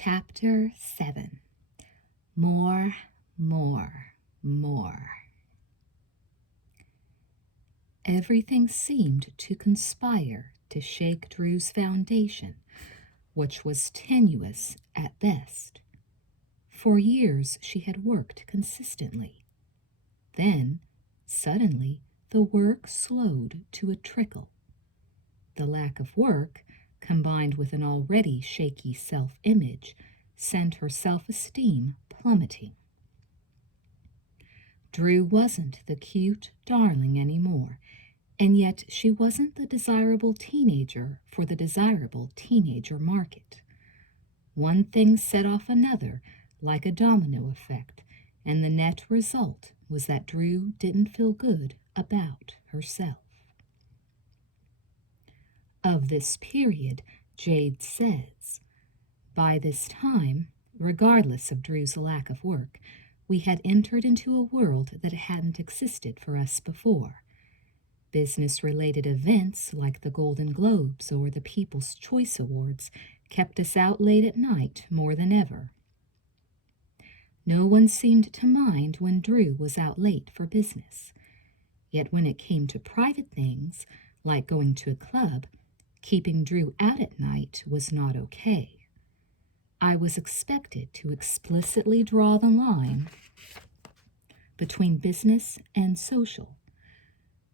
Chapter 7. More, more, more. Everything seemed to conspire to shake Drew's foundation, which was tenuous at best. For years she had worked consistently. Then, suddenly, the work slowed to a trickle. The lack of work, combined with an already shaky self-image, sent her self-esteem plummeting. Drew wasn't the cute darling anymore, and yet she wasn't the desirable teenager for the desirable teenager market. One thing set off another like a domino effect, and the net result was that Drew didn't feel good about herself. Of this period, Jade says, "By this time, regardless of Drew's lack of work, we had entered into a world that hadn't existed for us before. Business-related events like the Golden Globes or the People's Choice Awards kept us out late at night more than ever. No one seemed to mind when Drew was out late for business. Yet when it came to private things, like going to a club, keeping Drew out at night was not okay. I was expected to explicitly draw the line between business and social.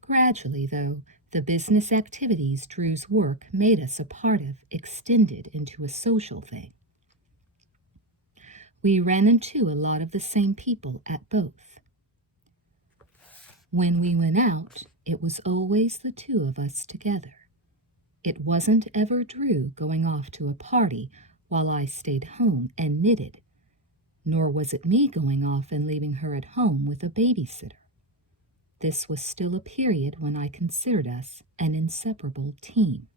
Gradually, though, the business activities Drew's work made us a part of extended into a social thing. We ran into a lot of the same people at both. When we went out, it was always the two of us together. It wasn't ever Drew going off to a party while I stayed home and knitted, nor was it me going off and leaving her at home with a babysitter. This was still a period when I considered us an inseparable team.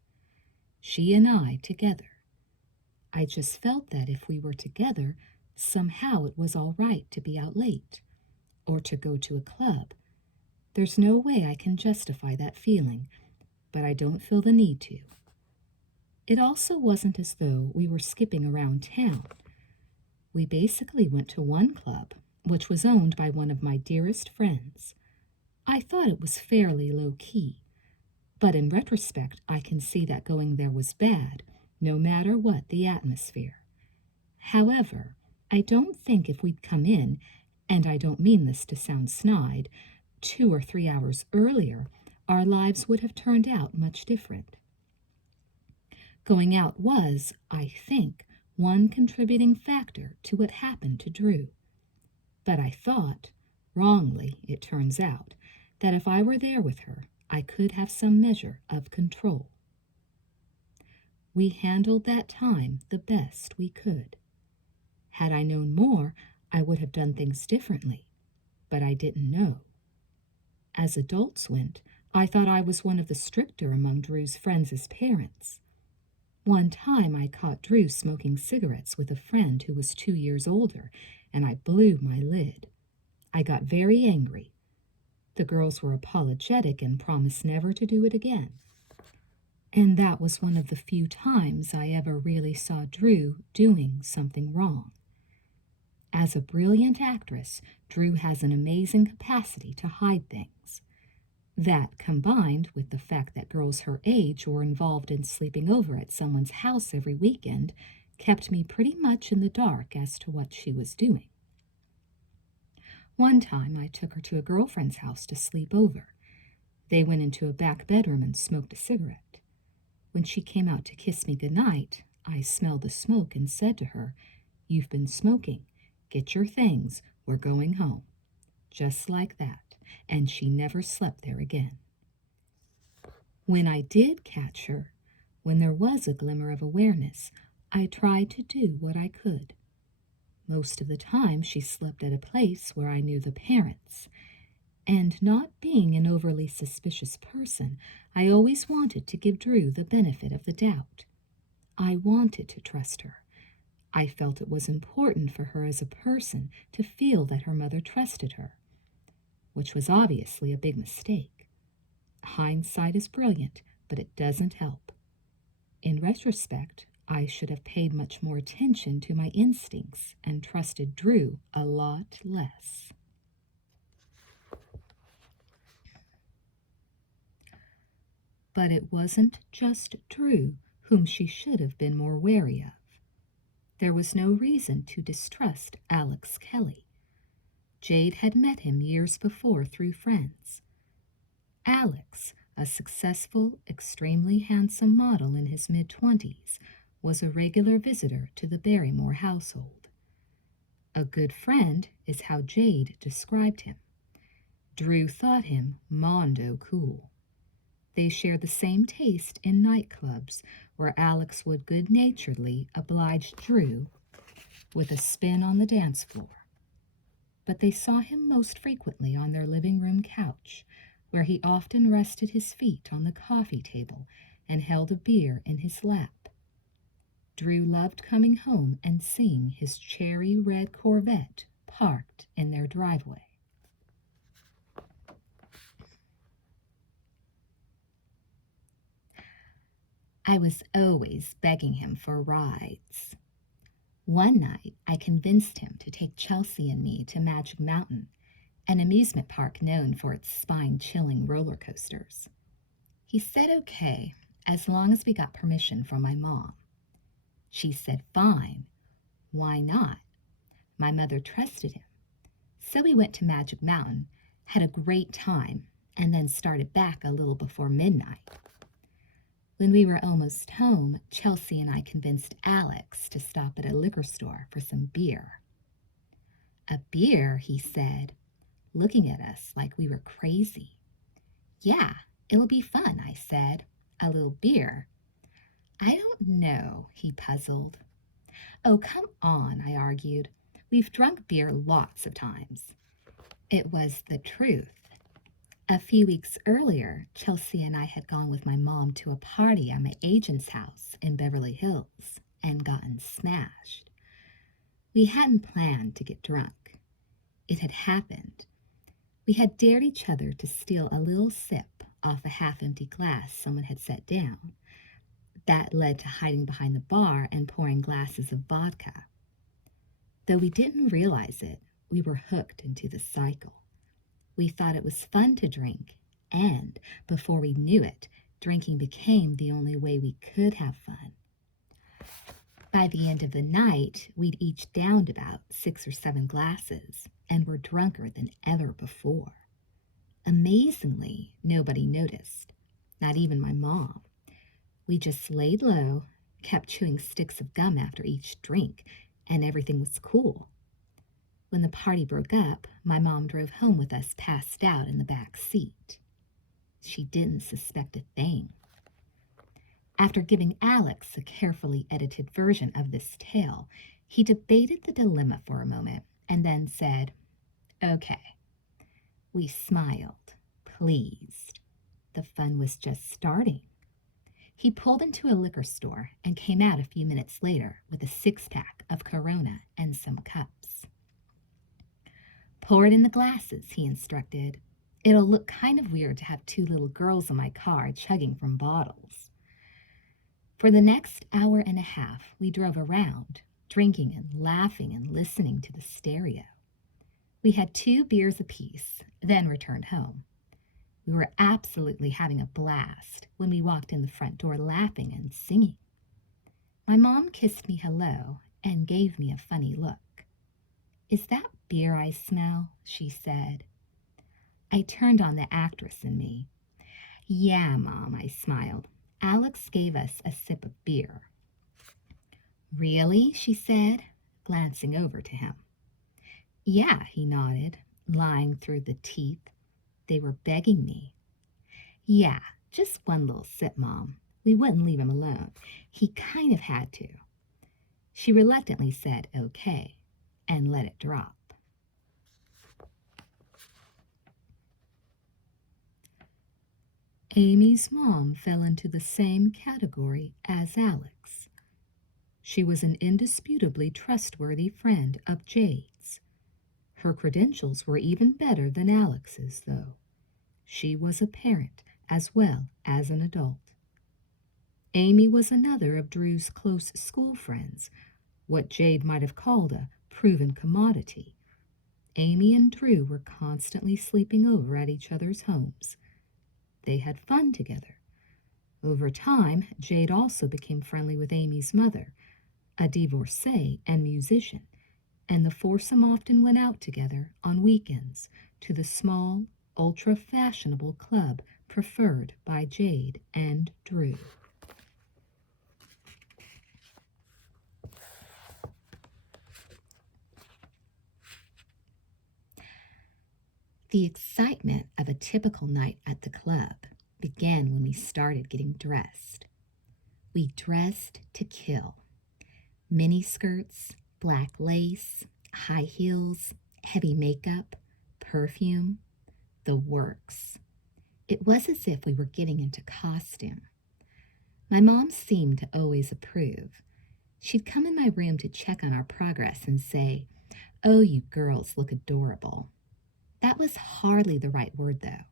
She and I together. I just felt that if we were together, somehow it was all right to be out late, or to go to a club. There's no way I can justify that feeling, but I don't feel the need to. It also wasn't as though we were skipping around town. We basically went to one club, which was owned by one of my dearest friends. I thought it was fairly low-key, but in retrospect I can see that going there was bad, no matter what the atmosphere. However, I don't think if we'd come in, and I don't mean this to sound snide, 2 or 3 hours earlier, our lives would have turned out much different. Going out was, I think, one contributing factor to what happened to Drew. But I thought, wrongly it turns out, that if I were there with her, I could have some measure of control. We handled that time the best we could. Had I known more, I would have done things differently, but I didn't know. As adults went, I thought I was one of the stricter among Drew's friends as parents. One time I caught Drew smoking cigarettes with a friend who was 2 years older, and I blew my lid. I got very angry. The girls were apologetic and promised never to do it again. And that was one of the few times I ever really saw Drew doing something wrong. As a brilliant actress, Drew has an amazing capacity to hide things. That, combined with the fact that girls her age were involved in sleeping over at someone's house every weekend, kept me pretty much in the dark as to what she was doing. One time I took her to a girlfriend's house to sleep over. They went into a back bedroom and smoked a cigarette. When she came out to kiss me goodnight, I smelled the smoke and said to her, "You've been smoking. Get your things. We're going home." Just like that. And she never slept there again. When I did catch her, when there was a glimmer of awareness, I tried to do what I could. Most of the time she slept at a place where I knew the parents, and not being an overly suspicious person, I always wanted to give Drew the benefit of the doubt. I wanted to trust her. I felt it was important for her as a person to feel that her mother trusted her, which was obviously a big mistake. Hindsight is brilliant, but it doesn't help. In retrospect, I should have paid much more attention to my instincts and trusted Drew a lot less. But it wasn't just Drew whom she should have been more wary of. There was no reason to distrust Alex Kelly. Jade had met him years before through friends. Alex, a successful, extremely handsome model in his mid-20s, was a regular visitor to the Barrymore household. A good friend is how Jade described him. Drew thought him mondo cool. They shared the same taste in nightclubs, where Alex would good-naturedly oblige Drew with a spin on the dance floor. But they saw him most frequently on their living room couch, where he often rested his feet on the coffee table and held a beer in his lap. Drew loved coming home and seeing his cherry red Corvette parked in their driveway. I was always begging him for rides. One night, I convinced him to take Chelsea and me to Magic Mountain, an amusement park known for its spine-chilling roller coasters. He said okay, as long as we got permission from my mom. She said fine. Why not? My mother trusted him. So we went to Magic Mountain, had a great time, and then started back a little before midnight. When we were almost home, Chelsea and I convinced Alex to stop at a liquor store for some beer. A beer, he said, looking at us like we were crazy. Yeah, it'll be fun, I said. A little beer. I don't know, he puzzled. Oh, come on, I argued. We've drunk beer lots of times. It was the truth. A few weeks earlier, Chelsea and I had gone with my mom to a party at my agent's house in Beverly Hills and gotten smashed. We hadn't planned to get drunk. It had happened. We had dared each other to steal a little sip off a half-empty glass someone had set down. That led to hiding behind the bar and pouring glasses of vodka. Though we didn't realize it, we were hooked into the cycle. We thought it was fun to drink, and before we knew it, drinking became the only way we could have fun. By the end of the night, we'd each downed about 6 or 7 glasses and were drunker than ever before. Amazingly, nobody noticed, not even my mom. We just laid low, kept chewing sticks of gum after each drink, and everything was cool. When the party broke up, my mom drove home with us passed out in the back seat. She didn't suspect a thing. After giving Alex a carefully edited version of this tale, he debated the dilemma for a moment and then said, okay. We smiled, pleased. The fun was just starting. He pulled into a liquor store and came out a few minutes later with a 6-pack of Corona and some cups. Pour it in the glasses, he instructed. It'll look kind of weird to have 2 little girls in my car chugging from bottles. For the next hour and a half, we drove around, drinking and laughing and listening to the stereo. We had 2 beers apiece, then returned home. We were absolutely having a blast when we walked in the front door laughing and singing. My mom kissed me hello and gave me a funny look. Is that beer I smell? She said. I turned on the actress in me. Yeah, Mom, I smiled. Alex gave us a sip of beer. Really? She said, glancing over to him. Yeah, he nodded, lying through the teeth. They were begging me. Yeah, just one little sip, Mom. We wouldn't leave him alone. He kind of had to. She reluctantly said okay and let it drop. Amy's mom fell into the same category as Alex. She was an indisputably trustworthy friend of Jade's. Her credentials were even better than Alex's, though. She was a parent as well as an adult. Amy was another of Drew's close school friends, what Jade might have called a proven commodity. Amy and Drew were constantly sleeping over at each other's homes. They had fun together. Over time, Jade also became friendly with Amy's mother, a divorcee and musician, and the foursome often went out together on weekends to the small, ultra-fashionable club preferred by Jade and Drew. The excitement of a typical night at the club began when we started getting dressed. We dressed to kill. Mini skirts, black lace, high heels, heavy makeup, perfume, the works. It was as if we were getting into costume. My mom seemed to always approve. She'd come in my room to check on our progress and say, "Oh, you girls look adorable." That was hardly the right word, though,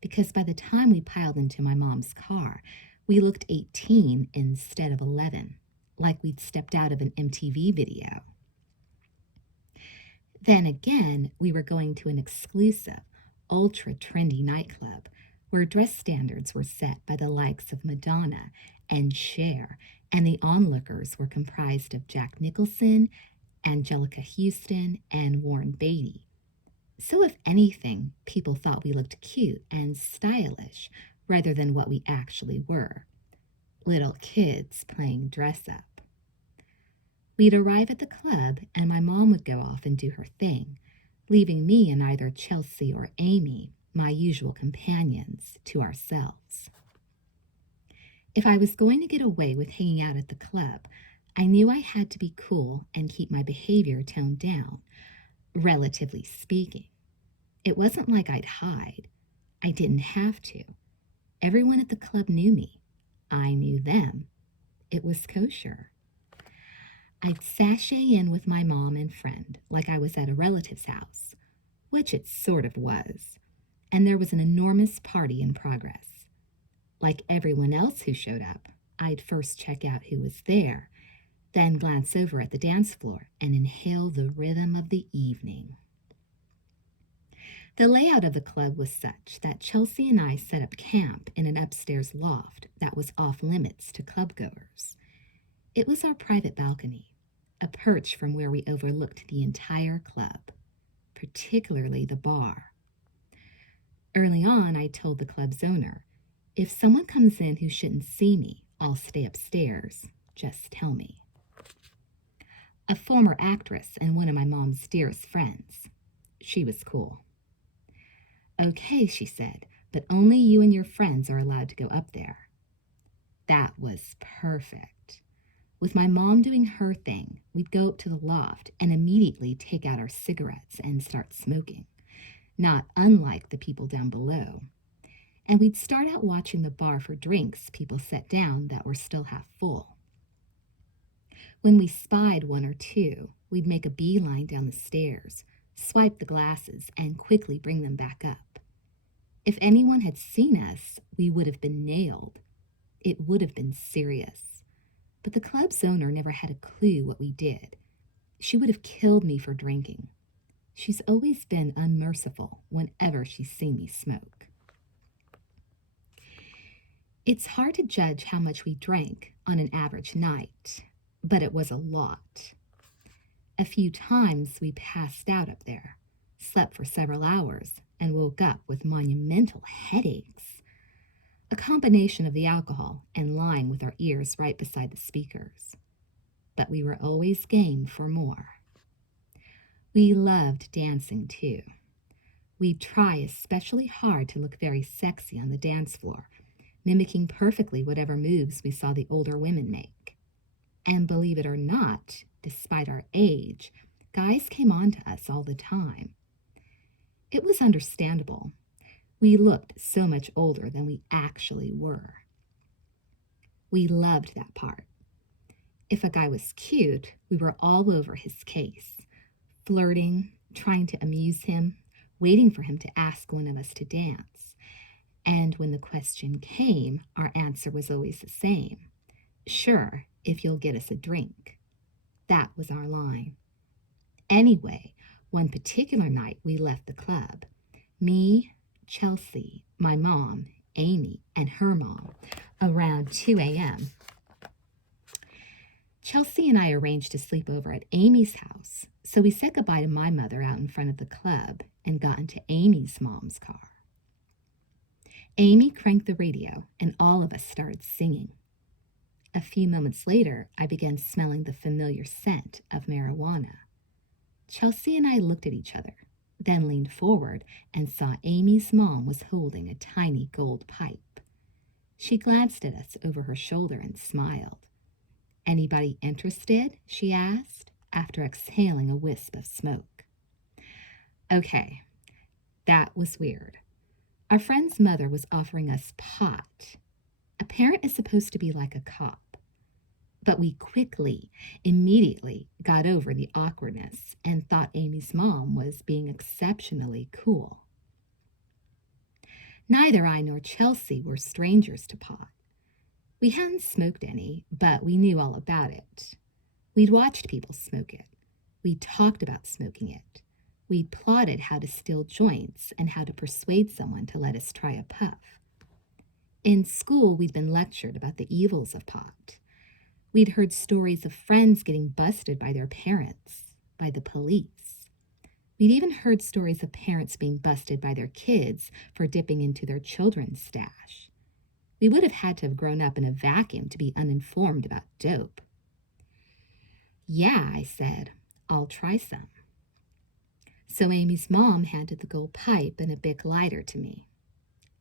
because by the time we piled into my mom's car, we looked 18 instead of 11, like we'd stepped out of an MTV video. Then again, we were going to an exclusive, ultra-trendy nightclub where dress standards were set by the likes of Madonna and Cher, and the onlookers were comprised of Jack Nicholson, Angelica Houston, and Warren Beatty. So if anything, people thought we looked cute and stylish rather than what we actually were. Little kids playing dress-up. We'd arrive at the club and my mom would go off and do her thing, leaving me and either Chelsea or Amy, my usual companions, to ourselves. If I was going to get away with hanging out at the club, I knew I had to be cool and keep my behavior toned down, relatively speaking. It wasn't like I'd hide. I didn't have to. Everyone at the club knew me. I knew them. It was kosher. I'd sashay in with my mom and friend like I was at a relative's house, which it sort of was, and there was an enormous party in progress. Like everyone else who showed up, I'd first check out who was there, then glance over at the dance floor and inhale the rhythm of the evening. The layout of the club was such that Chelsea and I set up camp in an upstairs loft that was off limits to clubgoers. It was our private balcony, a perch from where we overlooked the entire club, particularly the bar. Early on, I told the club's owner, "If someone comes in who shouldn't see me, I'll stay upstairs. Just tell me." A former actress and one of my mom's dearest friends. She was cool. "Okay," she said, "but only you and your friends are allowed to go up there." That was perfect. With my mom doing her thing, we'd go up to the loft and immediately take out our cigarettes and start smoking, not unlike the people down below. And we'd start out watching the bar for drinks people set down that were still half full. When we spied one or two, we'd make a beeline down the stairs, swipe the glasses, and quickly bring them back up. If anyone had seen us, we would have been nailed. It would have been serious. But the club's owner never had a clue what we did. She would have killed me for drinking. She's always been unmerciful whenever she's seen me smoke. It's hard to judge how much we drank on an average night, but it was a lot. A few times we passed out up there, slept for several hours, and woke up with monumental headaches. A combination of the alcohol and lying with our ears right beside the speakers. But we were always game for more. We loved dancing too. We'd try especially hard to look very sexy on the dance floor, mimicking perfectly whatever moves we saw the older women make. And believe it or not, despite our age, guys came on to us all the time. It was understandable. We looked so much older than we actually were. We loved that part. If a guy was cute, we were all over his case, flirting, trying to amuse him, waiting for him to ask one of us to dance. And when the question came, our answer was always the same. Sure, if you'll get us a drink. That was our line. Anyway, one particular night we left the club. Me, Chelsea, my mom, Amy, and her mom, around 2 a.m. Chelsea and I arranged to sleep over at Amy's house, so we said goodbye to my mother out in front of the club and got into Amy's mom's car. Amy cranked the radio, and all of us started singing. A few moments later, I began smelling the familiar scent of marijuana. Chelsea and I looked at each other, then leaned forward and saw Amy's mom was holding a tiny gold pipe. She glanced at us over her shoulder and smiled. "Anybody interested?" she asked, after exhaling a wisp of smoke. Okay, that was weird. Our friend's mother was offering us pot. A parent is supposed to be like a cop. But we immediately got over the awkwardness and thought Amy's mom was being exceptionally cool. Neither I nor Chelsea were strangers to pot. We hadn't smoked any, but we knew all about it. We'd watched people smoke it. We'd talked about smoking it. We'd plotted how to steal joints and how to persuade someone to let us try a puff. In school, we'd been lectured about the evils of pot. We'd heard stories of friends getting busted by their parents, by the police. We'd even heard stories of parents being busted by their kids for dipping into their children's stash. We would have had to have grown up in a vacuum to be uninformed about dope. "Yeah," I said, "I'll try some." So Amy's mom handed the gold pipe and a big lighter to me.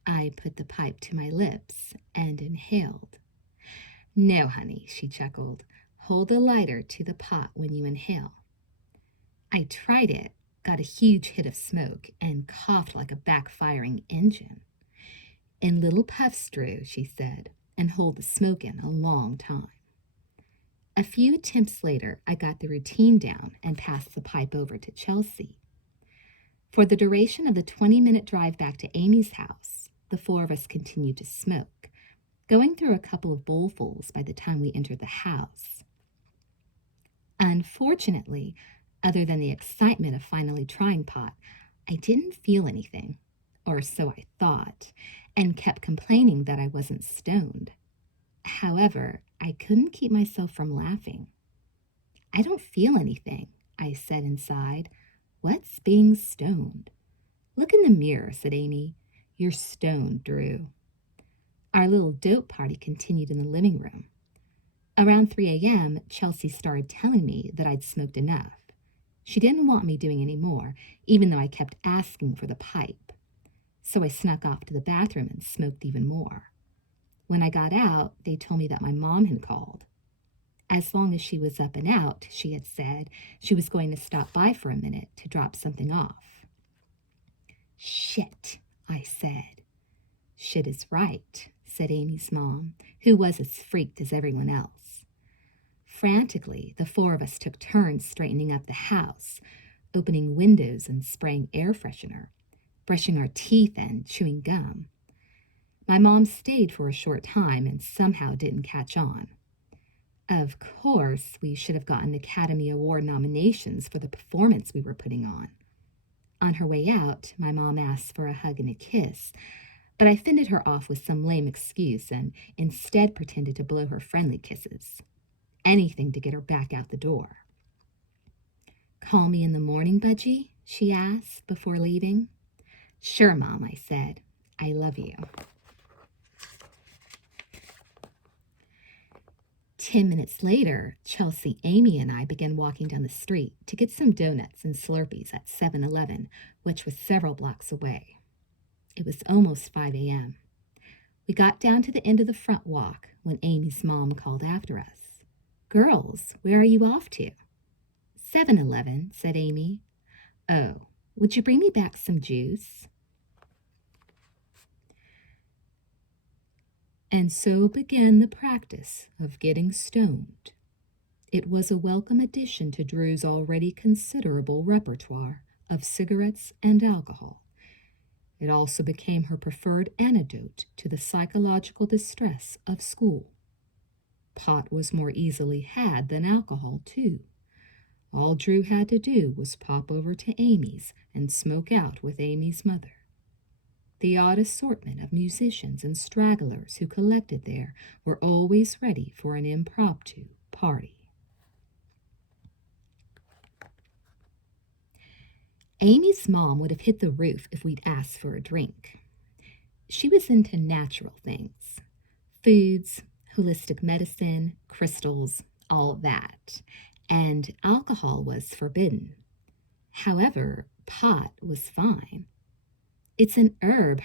I put the pipe to my lips and inhaled. "No, honey," she chuckled. "Hold the lighter to the pot when you inhale." I tried it, got a huge hit of smoke, and coughed like a backfiring engine. "In little puffs, Drew," she said, "and hold the smoke in a long time." A few attempts later, I got the routine down and passed the pipe over to Chelsea. For the duration of the 20-minute drive back to Amy's house, the four of us continued to smoke, going through a couple of bowlfuls by the time we entered the house. Unfortunately, other than the excitement of finally trying pot, I didn't feel anything, or so I thought, and kept complaining that I wasn't stoned. However, I couldn't keep myself from laughing. "I don't feel anything," I said inside. "What's being stoned?" "Look in the mirror," said Amy. "You're stoned, Drew." Our little dope party continued in the living room. Around 3 a.m., Chelsea started telling me that I'd smoked enough. She didn't want me doing any more, even though I kept asking for the pipe. So I snuck off to the bathroom and smoked even more. When I got out, they told me that my mom had called. As long as she was up and out, she had said, she was going to stop by for a minute to drop something off. "Shit," I said. "Shit is right," said Amy's mom, who was as freaked as everyone else. Frantically, the four of us took turns straightening up the house, opening windows and spraying air freshener, brushing our teeth and chewing gum. My mom stayed for a short time and somehow didn't catch on. Of course, we should have gotten Academy Award nominations for the performance we were putting on. On her way out, my mom asked for a hug and a kiss, but I fended her off with some lame excuse and instead pretended to blow her friendly kisses. Anything to get her back out the door. "Call me in the morning, Budgie?" she asked before leaving. "Sure, Mom," I said. "I love you." 10 minutes later, Chelsea, Amy, and I began walking down the street to get some donuts and Slurpees at 7-Eleven, which was several blocks away. It was almost 5 a.m. We got down to the end of the front walk when Amy's mom called after us. "Girls, where are you off to?" 7-Eleven, said Amy. "Oh, would you bring me back some juice?" And so began the practice of getting stoned. It was a welcome addition to Drew's already considerable repertoire of cigarettes and alcohol. It also became her preferred antidote to the psychological distress of school. Pot was more easily had than alcohol, too. All Drew had to do was pop over to Amy's and smoke out with Amy's mother. The odd assortment of musicians and stragglers who collected there were always ready for an impromptu party. Amy's mom would have hit the roof if we'd asked for a drink. She was into natural things, foods, holistic medicine, crystals, all that, and alcohol was forbidden. However, pot was fine. It's an herb,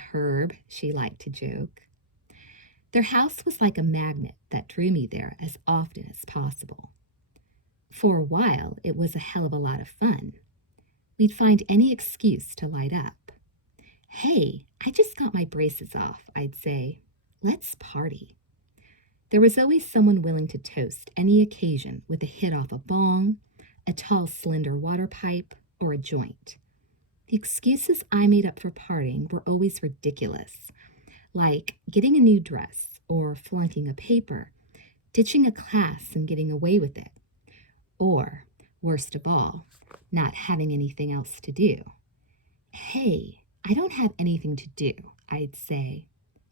she liked to joke. Their house was like a magnet that drew me there as often as possible. For a while, it was a hell of a lot of fun. We'd find any excuse to light up. Hey, I just got my braces off, I'd say. Let's party. There was always someone willing to toast any occasion with a hit off a bong, a tall, slender water pipe, or a joint. The excuses I made up for partying were always ridiculous, like getting a new dress or flunking a paper, ditching a class and getting away with it, or, worst of all, not having anything else to do. Hey, I don't have anything to do, I'd say.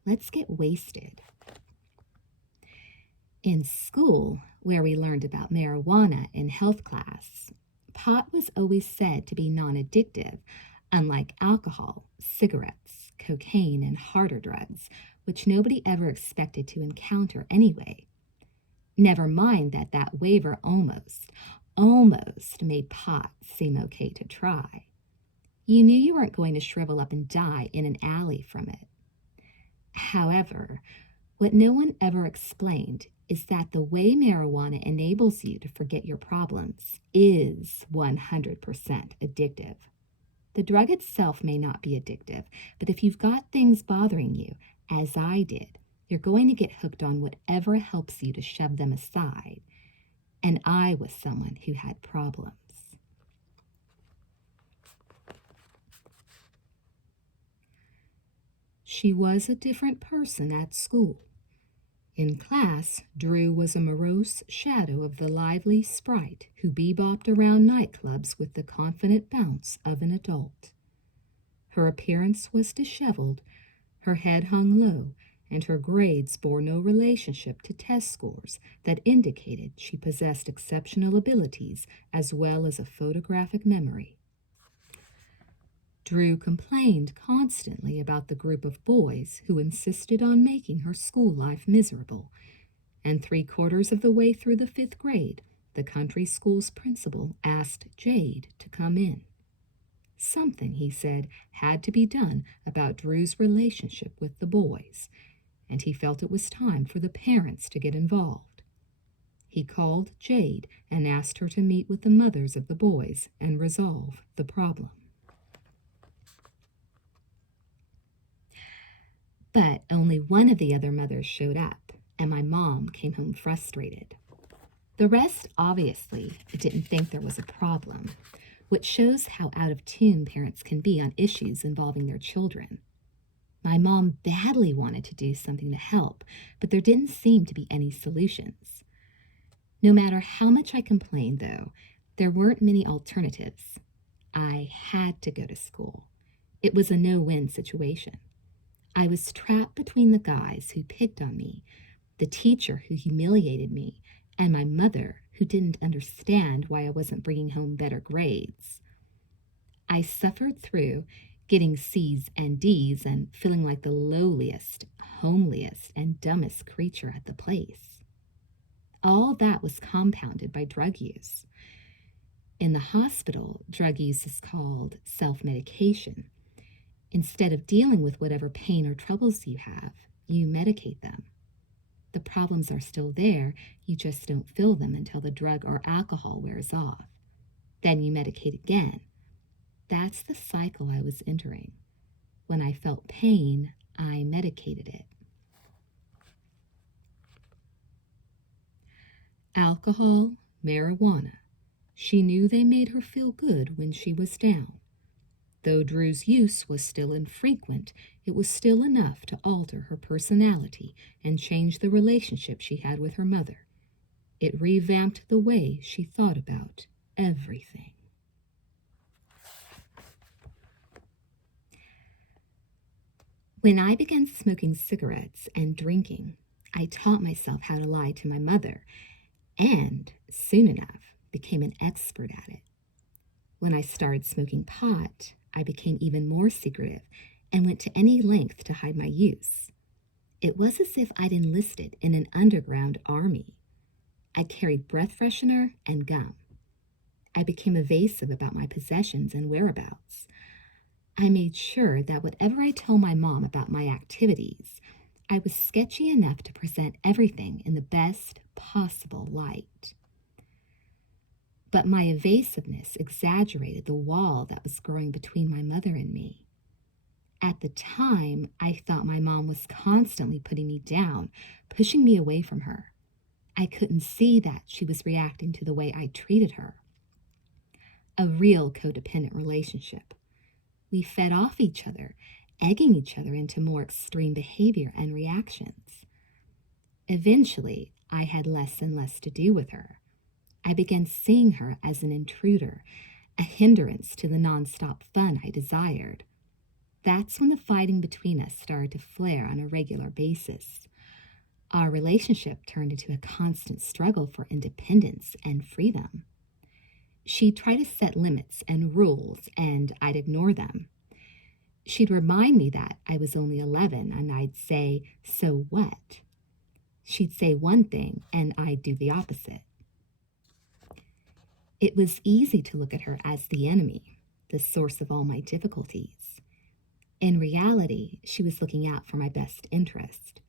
Let's get wasted. In school, where we learned about marijuana in health class, pot was always said to be non-addictive, unlike alcohol, cigarettes, cocaine, and harder drugs, which nobody ever expected to encounter anyway. Never mind that waiver almost made pot seem okay to try. You knew you weren't going to shrivel up and die in an alley from it. However, what no one ever explained is that the way marijuana enables you to forget your problems is 100% addictive. The drug itself may not be addictive, but if you've got things bothering you, as I did, you're going to get hooked on whatever helps you to shove them aside. And I was someone who had problems. She was a different person at school. In class, Drew was a morose shadow of the lively sprite who bebopped around nightclubs with the confident bounce of an adult. Her appearance was disheveled, her head hung low, and her grades bore no relationship to test scores that indicated she possessed exceptional abilities as well as a photographic memory. Drew complained constantly about the group of boys who insisted on making her school life miserable, and 3/4 of the way through the 5th grade, the country school's principal asked Jade to come in. Something, he said, had to be done about Drew's relationship with the boys, and he felt it was time for the parents to get involved. He called Jade and asked her to meet with the mothers of the boys and resolve the problem. But only one of the other mothers showed up, and my mom came home frustrated. The rest obviously didn't think there was a problem, which shows how out of tune parents can be on issues involving their children. My mom badly wanted to do something to help, but there didn't seem to be any solutions. No matter how much I complained, though, there weren't many alternatives. I had to go to school. It was a no-win situation. I was trapped between the guys who picked on me, the teacher who humiliated me, and my mother who didn't understand why I wasn't bringing home better grades. I suffered through getting C's and D's and feeling like the lowliest, homeliest, and dumbest creature at the place. All that was compounded by drug use. In the hospital, drug use is called self-medication. Instead of dealing with whatever pain or troubles you have, you medicate them. The problems are still there, you just don't feel them until the drug or alcohol wears off. Then you medicate again. That's the cycle I was entering. When I felt pain, I medicated it. Alcohol, marijuana. She knew they made her feel good when she was down. Though Drew's use was still infrequent, it was still enough to alter her personality and change the relationship she had with her mother, It revamped the way she thought about everything. When I began smoking cigarettes and drinking, I taught myself how to lie to my mother and, soon enough, became an expert at it. When I started smoking pot, I became even more secretive and went to any length to hide my use. It was as if I'd enlisted in an underground army. I carried breath freshener and gum. I became evasive about my possessions and whereabouts. I made sure that whatever I told my mom about my activities, I was sketchy enough to present everything in the best possible light. But my evasiveness exaggerated the wall that was growing between my mother and me. At the time, I thought my mom was constantly putting me down, pushing me away from her. I couldn't see that she was reacting to the way I treated her. A real codependent relationship. We fed off each other, egging each other into more extreme behavior and reactions. Eventually, I had less and less to do with her. I began seeing her as an intruder, a hindrance to the nonstop fun I desired. That's when the fighting between us started to flare on a regular basis. Our relationship turned into a constant struggle for independence and freedom. She'd try to set limits and rules, and I'd ignore them. She'd remind me that I was only 11, and I'd say, "So what?" She'd say one thing, and I'd do the opposite. It was easy to look at her as the enemy, the source of all my difficulties. In reality, she was looking out for my best interest.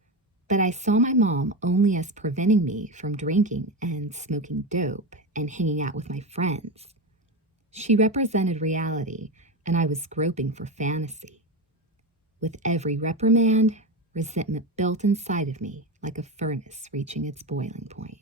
But I saw my mom only as preventing me from drinking and smoking dope and hanging out with my friends. She represented reality, and I was groping for fantasy. With every reprimand, resentment built inside of me like a furnace reaching its boiling point.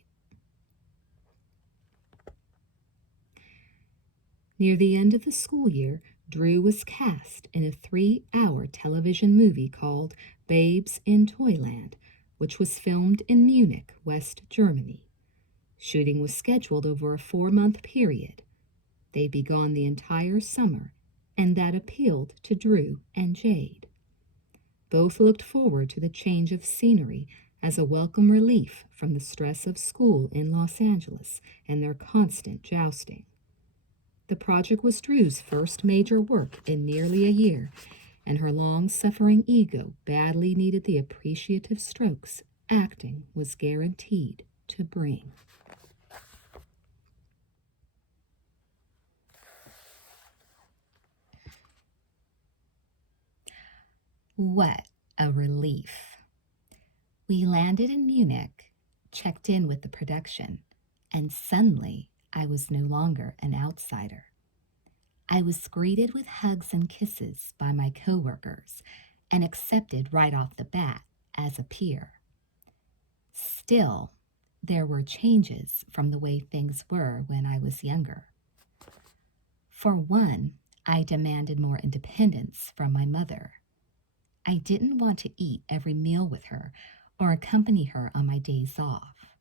Near the end of the school year, Drew was cast in a 3-hour television movie called Babes in Toyland, which was filmed in Munich, West Germany. Shooting was scheduled over a 4-month period. They'd be gone the entire summer, and that appealed to Drew and Jade. Both looked forward to the change of scenery as a welcome relief from the stress of school in Los Angeles and their constant jousting. The project was Drew's first major work in nearly a year, and her long-suffering ego badly needed the appreciative strokes acting was guaranteed to bring. What a relief. We landed in Munich, checked in with the production, and suddenly I was no longer an outsider. I was greeted with hugs and kisses by my coworkers and accepted right off the bat as a peer. Still, there were changes from the way things were when I was younger. For one, I demanded more independence from my mother. I didn't want to eat every meal with her or accompany her on my days off.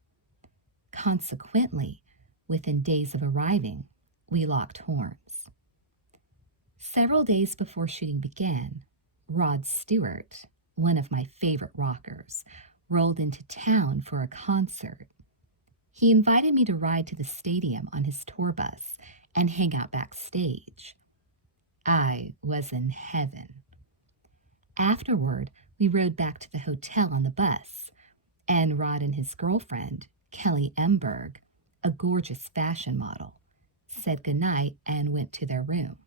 Consequently, within days of arriving, we locked horns. Several days before shooting began, Rod Stewart, one of my favorite rockers, rolled into town for a concert. He invited me to ride to the stadium on his tour bus and hang out backstage. I was in heaven. Afterward, we rode back to the hotel on the bus, and Rod and his girlfriend, Kelly Emberg, a gorgeous fashion model, said goodnight and went to their room.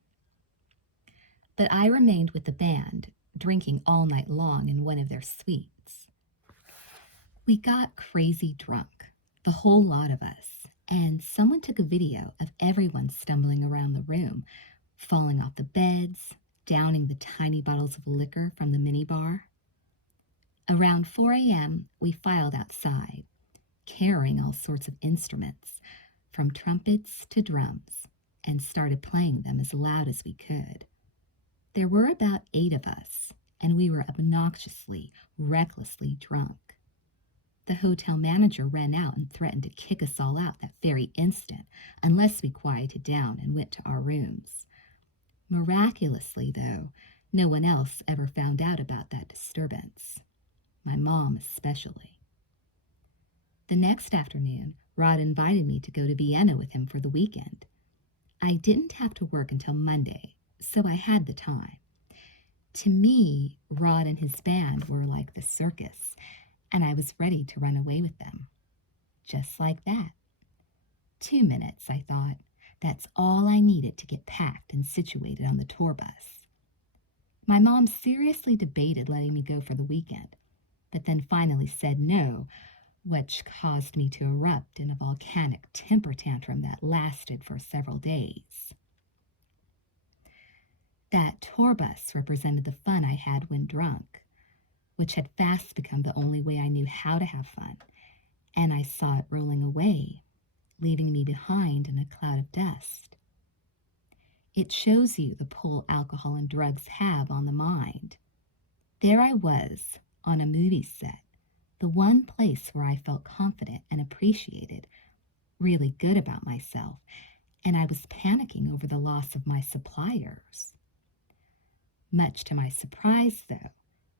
But I remained with the band, drinking all night long in one of their suites. We got crazy drunk, the whole lot of us, and someone took a video of everyone stumbling around the room, falling off the beds, downing the tiny bottles of liquor from the minibar. Around 4 a.m., we filed outside, carrying all sorts of instruments, from trumpets to drums, and started playing them as loud as we could. There were about 8 of us, and we were obnoxiously, recklessly drunk. The hotel manager ran out and threatened to kick us all out that very instant unless we quieted down and went to our rooms. Miraculously, though, no one else ever found out about that disturbance. My mom especially. The next afternoon, Rod invited me to go to Vienna with him for the weekend. I didn't have to work until Monday, so I had the time. To me, Rod and his band were like the circus, and I was ready to run away with them. Just like that. 2 minutes, I thought. That's all I needed to get packed and situated on the tour bus. My mom seriously debated letting me go for the weekend, but then finally said no, which caused me to erupt in a volcanic temper tantrum that lasted for several days. That tour bus represented the fun I had when drunk, which had fast become the only way I knew how to have fun, and I saw it rolling away, leaving me behind in a cloud of dust. It shows you the pull alcohol and drugs have on the mind. There I was, on a movie set, the one place where I felt confident and appreciated, really good about myself, and I was panicking over the loss of my suppliers. Much to my surprise, though,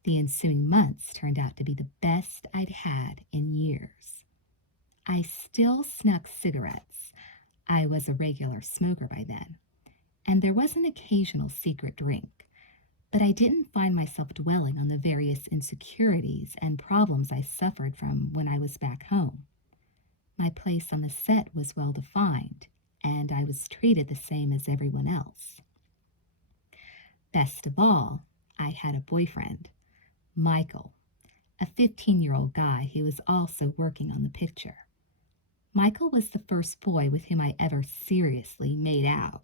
the ensuing months turned out to be the best I'd had in years. I still snuck cigarettes. I was a regular smoker by then, and there was an occasional secret drink, but I didn't find myself dwelling on the various insecurities and problems I suffered from when I was back home. My place on the set was well defined, and I was treated the same as everyone else. Best of all, I had a boyfriend, Michael, a 15-year-old guy who was also working on the picture. Michael was the first boy with whom I ever seriously made out.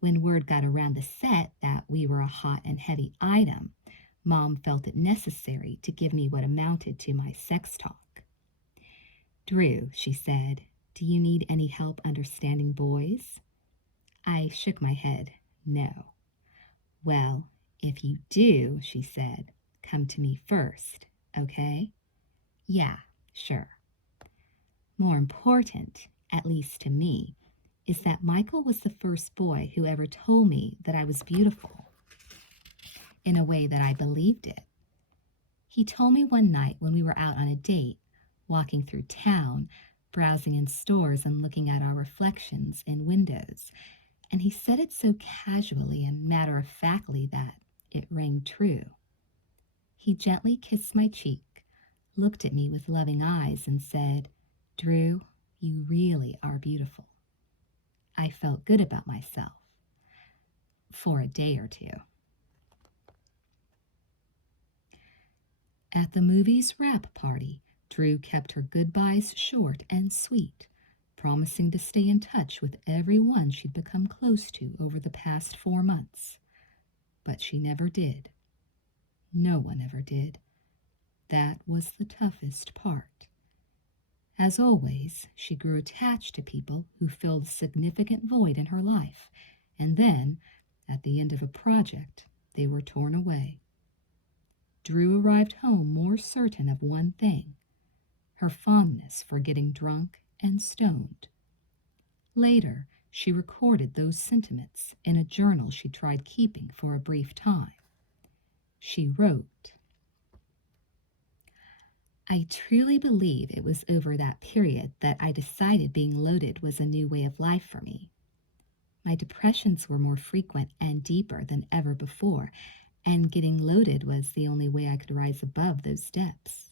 When word got around the set that we were a hot and heavy item, Mom felt it necessary to give me what amounted to my sex talk. "Drew," she said, "do you need any help understanding boys?" I shook my head, no. "Well, if you do," she said, "come to me first, okay?" "Yeah, sure." More important, at least to me, is that Michael was the first boy who ever told me that I was beautiful, in a way that I believed it. He told me one night when we were out on a date, walking through town, browsing in stores and looking at our reflections in windows, and he said it so casually and matter-of-factly that it rang true. He gently kissed my cheek, looked at me with loving eyes, and said, "Drew, you really are beautiful." I felt good about myself. For a day or two. At the movie's wrap party, Drew kept her goodbyes short and sweet, promising to stay in touch with everyone she'd become close to over the past 4 months. But she never did. No one ever did. That was the toughest part. As always, she grew attached to people who filled a significant void in her life, and then, at the end of a project, they were torn away. Drew arrived home more certain of one thing: her fondness for getting drunk and stoned. Later, she recorded those sentiments in a journal she tried keeping for a brief time. She wrote, "I truly believe it was over that period that I decided being loaded was a new way of life for me. My depressions were more frequent and deeper than ever before, and getting loaded was the only way I could rise above those depths.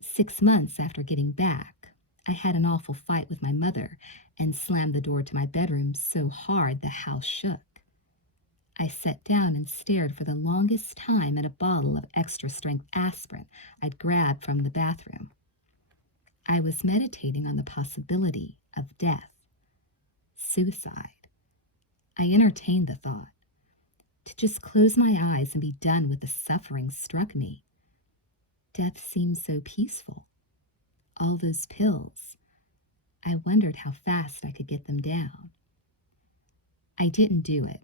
6 months after getting back, I had an awful fight with my mother and slammed the door to my bedroom so hard the house shook. I sat down and stared for the longest time at a bottle of extra-strength aspirin I'd grabbed from the bathroom. I was meditating on the possibility of death, suicide. I entertained the thought. To just close my eyes and be done with the suffering struck me. Death seemed so peaceful. All those pills. I wondered how fast I could get them down. I didn't do it.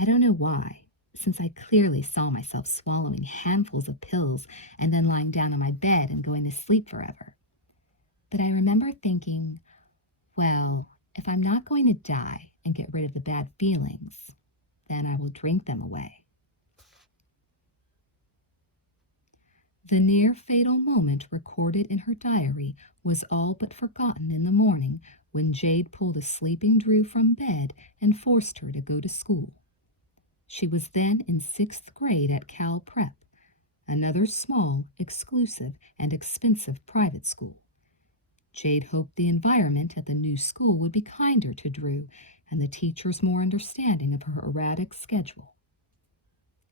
I don't know why. since I clearly saw myself swallowing handfuls of pills and then lying down on my bed and going to sleep forever. But I remember thinking, well, if I'm not going to die and get rid of the bad feelings, then I will drink them away. The near-fatal moment recorded in her diary was all but forgotten in the morning when Jade pulled a sleeping Drew from bed and forced her to go to school. She was then in 6th grade at Cal Prep, another small, exclusive, and expensive private school. Jade hoped the environment at the new school would be kinder to Drew and the teachers more understanding of her erratic schedule.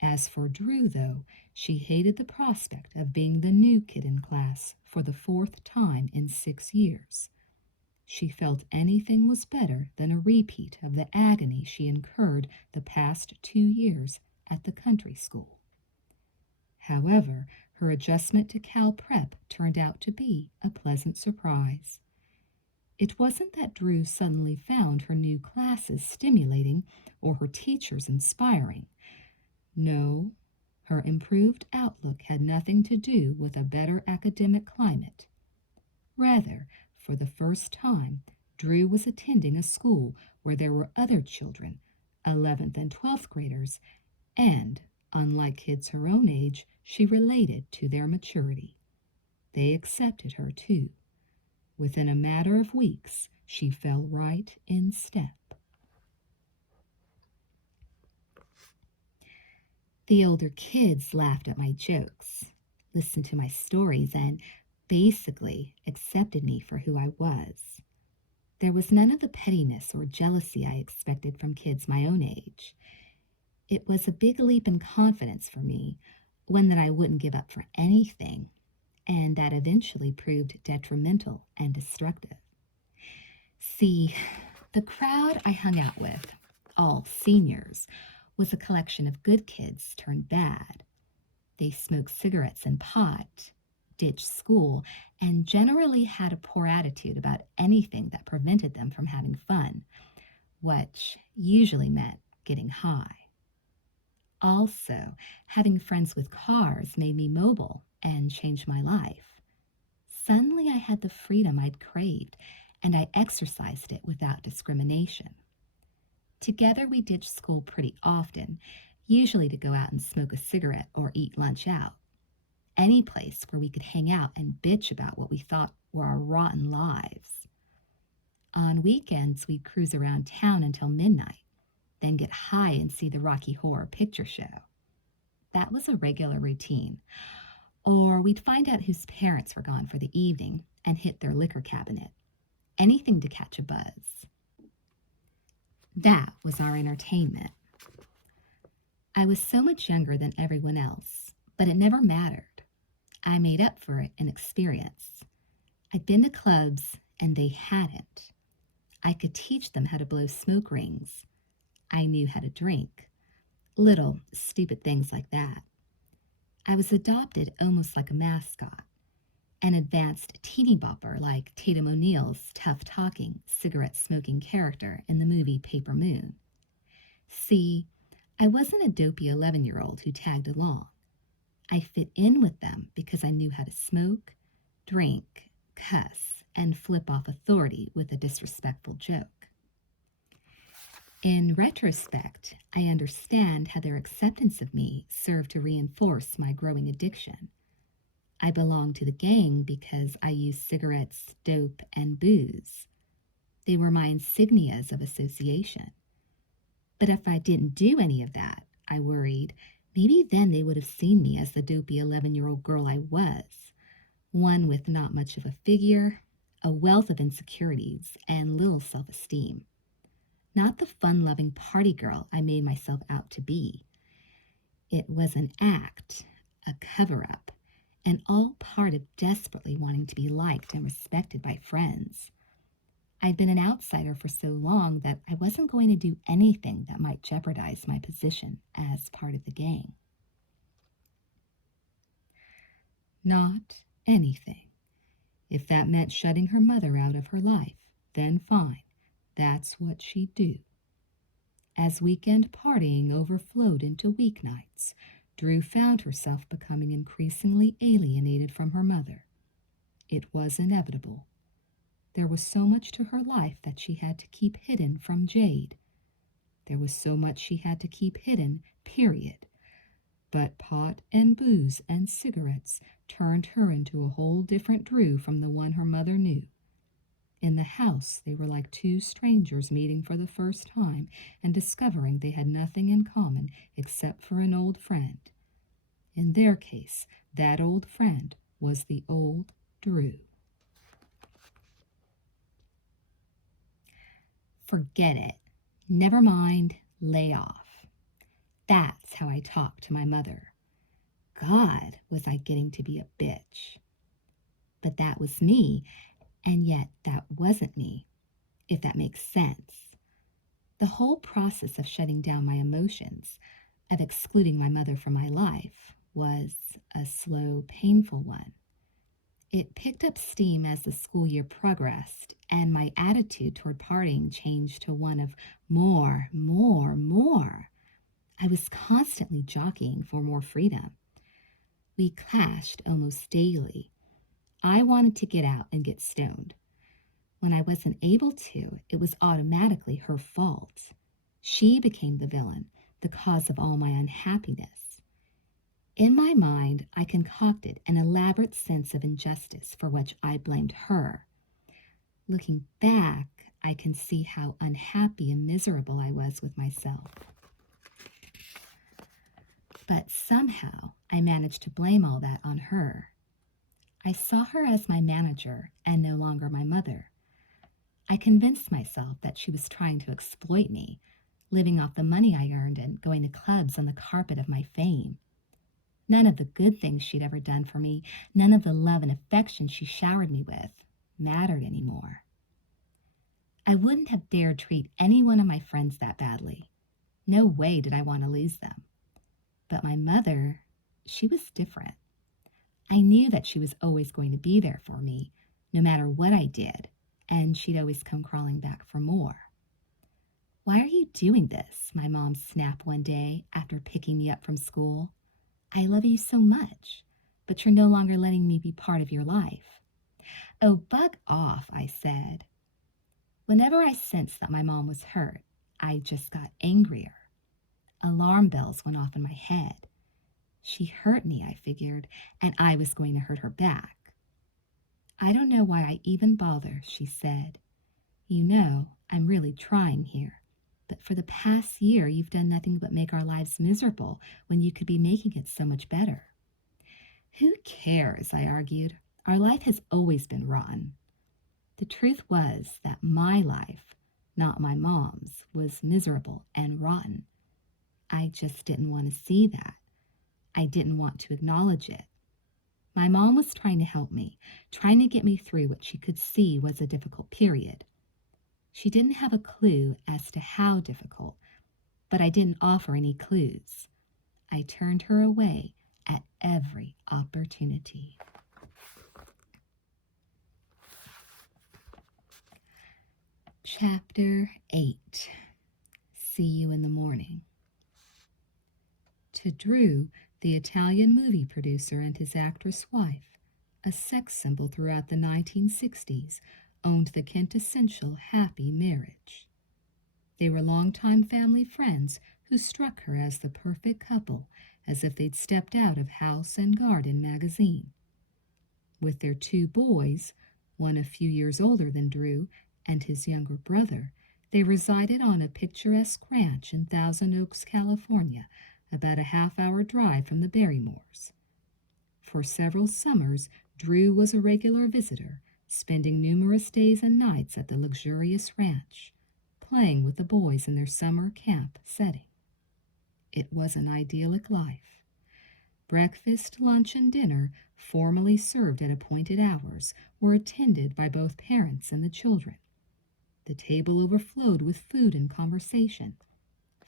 As for Drew, though, she hated the prospect of being the new kid in class for the 4th time in 6 years. She felt anything was better than a repeat of the agony she incurred the past 2 years at the country school. However, her adjustment to Cal Prep turned out to be a pleasant surprise. It wasn't that Drew suddenly found her new classes stimulating or her teachers inspiring. No, her improved outlook had nothing to do with a better academic climate. Rather, for the first time, Drew was attending a school where there were other children, 11th and 12th graders, and, unlike kids her own age, she related to their maturity. They accepted her, too. Within a matter of weeks, she fell right in step. The older kids laughed at my jokes, listened to my stories, and basically accepted me for who I was. There was none of the pettiness or jealousy I expected from kids my own age. It was a big leap in confidence for me, one that I wouldn't give up for anything, and that eventually proved detrimental and destructive. See, the crowd I hung out with, all seniors, was a collection of good kids turned bad. They smoked cigarettes and pot, ditched school, and generally had a poor attitude about anything that prevented them from having fun, which usually meant getting high. Also, having friends with cars made me mobile and changed my life. Suddenly I had the freedom I'd craved, and I exercised it without discrimination. Together we ditched school pretty often, usually to go out and smoke a cigarette or eat lunch out. Any place where we could hang out and bitch about what we thought were our rotten lives. On weekends, we'd cruise around town until midnight, then get high and see the Rocky Horror Picture Show. That was a regular routine. Or we'd find out whose parents were gone for the evening and hit their liquor cabinet. Anything to catch a buzz. That was our entertainment. I was so much younger than everyone else, but it never mattered. I made up for it in experience. I'd been to clubs, and they hadn't. I could teach them how to blow smoke rings. I knew how to drink. Little, stupid things like that. I was adopted almost like a mascot. An advanced teeny bopper like Tatum O'Neal's tough-talking, cigarette-smoking character in the movie Paper Moon. See, I wasn't a dopey 11-year-old who tagged along. I fit in with them because I knew how to smoke, drink, cuss, and flip off authority with a disrespectful joke. In retrospect, I understand how their acceptance of me served to reinforce my growing addiction. I belonged to the gang because I used cigarettes, dope, and booze. They were my insignias of association. But if I didn't do any of that, I worried, maybe then they would have seen me as the dopey 11-year-old girl I was, one with not much of a figure, a wealth of insecurities, and little self-esteem. Not the fun-loving party girl I made myself out to be. It was an act, a cover-up, and all part of desperately wanting to be liked and respected by friends. I'd been an outsider for so long that I wasn't going to do anything that might jeopardize my position as part of the gang. Not anything. If that meant shutting her mother out of her life, then fine. That's what she'd do. As weekend partying overflowed into weeknights, Drew found herself becoming increasingly alienated from her mother. It was inevitable. There was so much to her life that she had to keep hidden from Jade. There was so much she had to keep hidden, period. But pot and booze and cigarettes turned her into a whole different Drew from the one her mother knew. In the house, they were like two strangers meeting for the first time and discovering they had nothing in common except for an old friend. In their case, that old friend was the old Drew. Forget it. Never mind. Lay off. That's how I talked to my mother. God, was I getting to be a bitch. But that was me, and yet that wasn't me, if that makes sense. The whole process of shutting down my emotions, of excluding my mother from my life, was a slow, painful one. It picked up steam as the school year progressed, and my attitude toward partying changed to one of more, more, more. I was constantly jockeying for more freedom. We clashed almost daily. I wanted to get out and get stoned. When I wasn't able to, it was automatically her fault. She became the villain, the cause of all my unhappiness. In my mind, I concocted an elaborate sense of injustice for which I blamed her. Looking back, I can see how unhappy and miserable I was with myself. But somehow, I managed to blame all that on her. I saw her as my manager and no longer my mother. I convinced myself that she was trying to exploit me, living off the money I earned and going to clubs on the carpet of my fame. None of the good things she'd ever done for me, none of the love and affection she showered me with, mattered anymore. I wouldn't have dared treat any one of my friends that badly. No way did I want to lose them. But my mother, she was different. I knew that she was always going to be there for me, no matter what I did, and she'd always come crawling back for more. "Why are you doing this?" my mom snapped one day after picking me up from school. "I love you so much, but you're no longer letting me be part of your life." "Oh, bug off," I said. Whenever I sensed that my mom was hurt, I just got angrier. Alarm bells went off in my head. She hurt me, I figured, and I was going to hurt her back. "I don't know why I even bother," she said. "You know, I'm really trying here. But for the past year, you've done nothing but make our lives miserable when you could be making it so much better." "Who cares?" I argued. "Our life has always been rotten." The truth was that my life, not my mom's, was miserable and rotten. I just didn't want to see that. I didn't want to acknowledge it. My mom was trying to help me, trying to get me through what she could see was a difficult period. She didn't have a clue as to how difficult, but I didn't offer any clues. I turned her away at every opportunity. Chapter 8. See You in the Morning. To Drew, the Italian movie producer and his actress wife, a sex symbol throughout the 1960s, owned the quintessential happy marriage. They were longtime family friends who struck her as the perfect couple, as if they'd stepped out of House and Garden magazine. With their two boys, one a few years older than Drew and his younger brother, they resided on a picturesque ranch in Thousand Oaks, California, about a half-hour drive from the Barrymores. For several summers, Drew was a regular visitor, spending numerous days and nights at the luxurious ranch, playing with the boys in their summer camp setting. It was an idyllic life. Breakfast, lunch, and dinner, formally served at appointed hours, were attended by both parents and the children. The table overflowed with food and conversation,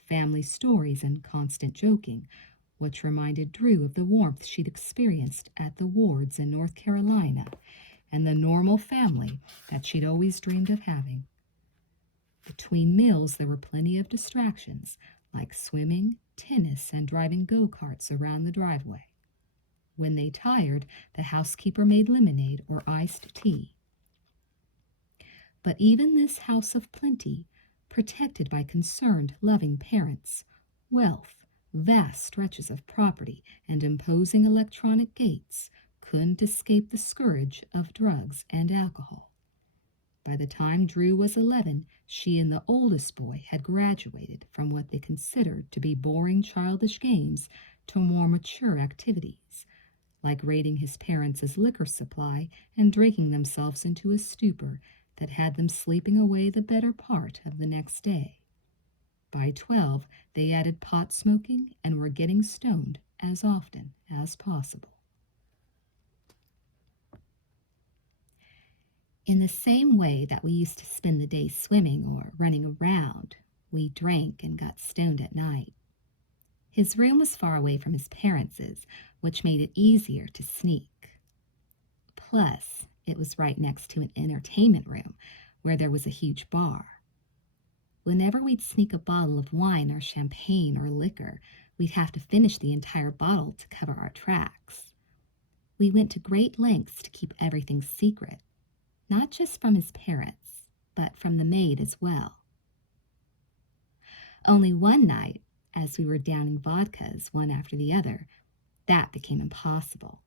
family stories and constant joking, which reminded Drew of the warmth she'd experienced at the Wards in North Carolina and the normal family that she'd always dreamed of having. Between meals, there were plenty of distractions, like swimming, tennis, and driving go-karts around the driveway. When they tired, the housekeeper made lemonade or iced tea. But even this house of plenty, protected by concerned, loving parents, wealth, vast stretches of property, and imposing electronic gates, couldn't escape the scourge of drugs and alcohol. By the time Drew was 11, she and the oldest boy had graduated from what they considered to be boring childish games to more mature activities, like raiding his parents' liquor supply and drinking themselves into a stupor that had them sleeping away the better part of the next day. By 12, they added pot smoking and were getting stoned as often as possible. In the same way that we used to spend the day swimming or running around, we drank and got stoned at night. His room was far away from his parents', which made it easier to sneak. Plus, it was right next to an entertainment room where there was a huge bar. Whenever we'd sneak a bottle of wine or champagne or liquor, we'd have to finish the entire bottle to cover our tracks. We went to great lengths to keep everything secret, not just from his parents, but from the maid as well. Only one night, as we were downing vodkas one after the other, that became impossible.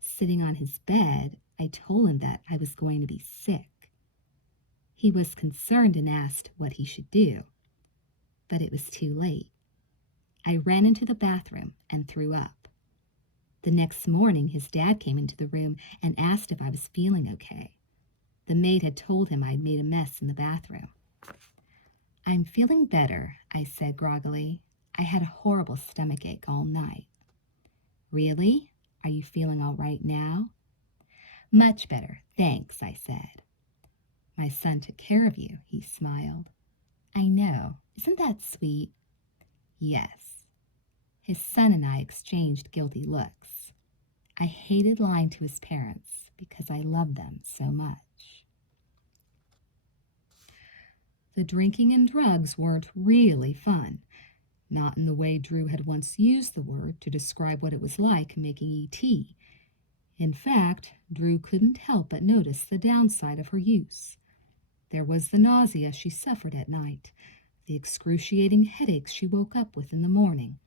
Sitting on his bed, I told him that I was going to be sick. He was concerned and asked what he should do, but it was too late. I ran into the bathroom and threw up. The next morning, his dad came into the room and asked if I was feeling okay. The maid had told him I'd made a mess in the bathroom. "I'm feeling better," I said groggily. "I had a horrible stomachache all night." "Really? Are you feeling all right now?" "Much better, thanks," I said. "My son took care of you," he smiled. "I know. Isn't that sweet?" "Yes." His son and I exchanged guilty looks. I hated lying to his parents because I loved them so much. The drinking and drugs weren't really fun, not in the way Drew had once used the word to describe what it was like making E.T. In fact, Drew couldn't help but notice the downside of her use. There was the nausea she suffered at night, the excruciating headaches she woke up with in the morning,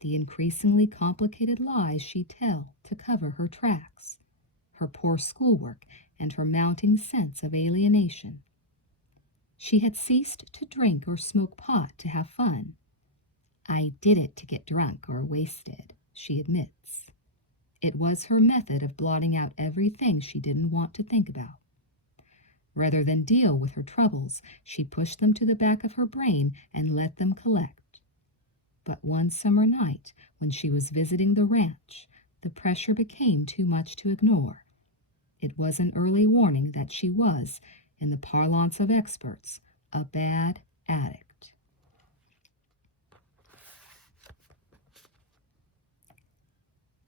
the increasingly complicated lies she'd tell to cover her tracks, her poor schoolwork, and her mounting sense of alienation. She had ceased to drink or smoke pot to have fun. "I did it to get drunk or wasted," she admits. It was her method of blotting out everything she didn't want to think about. Rather than deal with her troubles, she pushed them to the back of her brain and let them collect. But one summer night, when she was visiting the ranch, the pressure became too much to ignore. It was an early warning that she was, in the parlance of experts, a bad addict.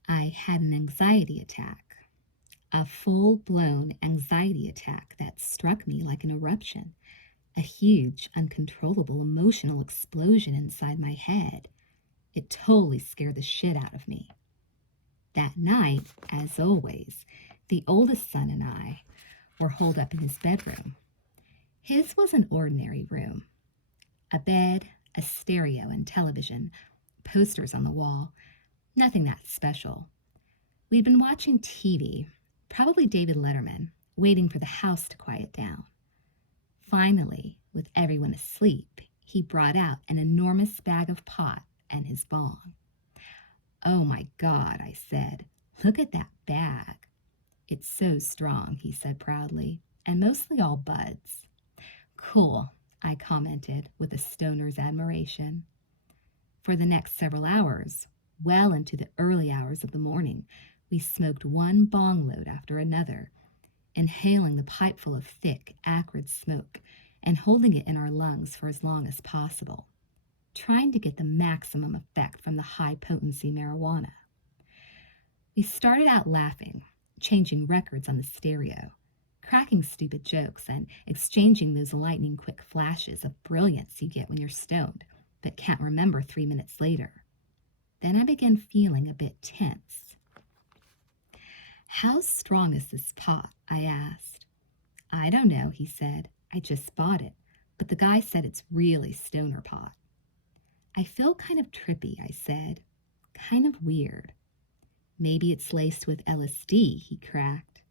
I had an anxiety attack, a full-blown anxiety attack that struck me like an eruption, a huge, uncontrollable emotional explosion inside my head. It totally scared the shit out of me. That night, as always, the oldest son and I were holed up in his bedroom. His was an ordinary room. A bed, a stereo and television, posters on the wall, nothing that special. We'd been watching TV, probably David Letterman, waiting for the house to quiet down. Finally, with everyone asleep, he brought out an enormous bag of pot and his bong. "Oh my God," I said, "look at that bag." "It's so strong," he said proudly, "and mostly all buds." "Cool," I commented with a stoner's admiration. For the next several hours, well into the early hours of the morning, we smoked one bong load after another, inhaling the pipeful of thick, acrid smoke and holding it in our lungs for as long as possible, trying to get the maximum effect from the high-potency marijuana. We started out laughing, changing records on the stereo, cracking stupid jokes and exchanging those lightning quick flashes of brilliance you get when you're stoned, but can't remember 3 minutes later. Then I began feeling a bit tense. "How strong is this pot?" I asked. "I don't know," he said. "I just bought it, but the guy said it's really stoner pot." "I feel kind of trippy," I said. "Kind of weird." "Maybe it's laced with LSD," he cracked.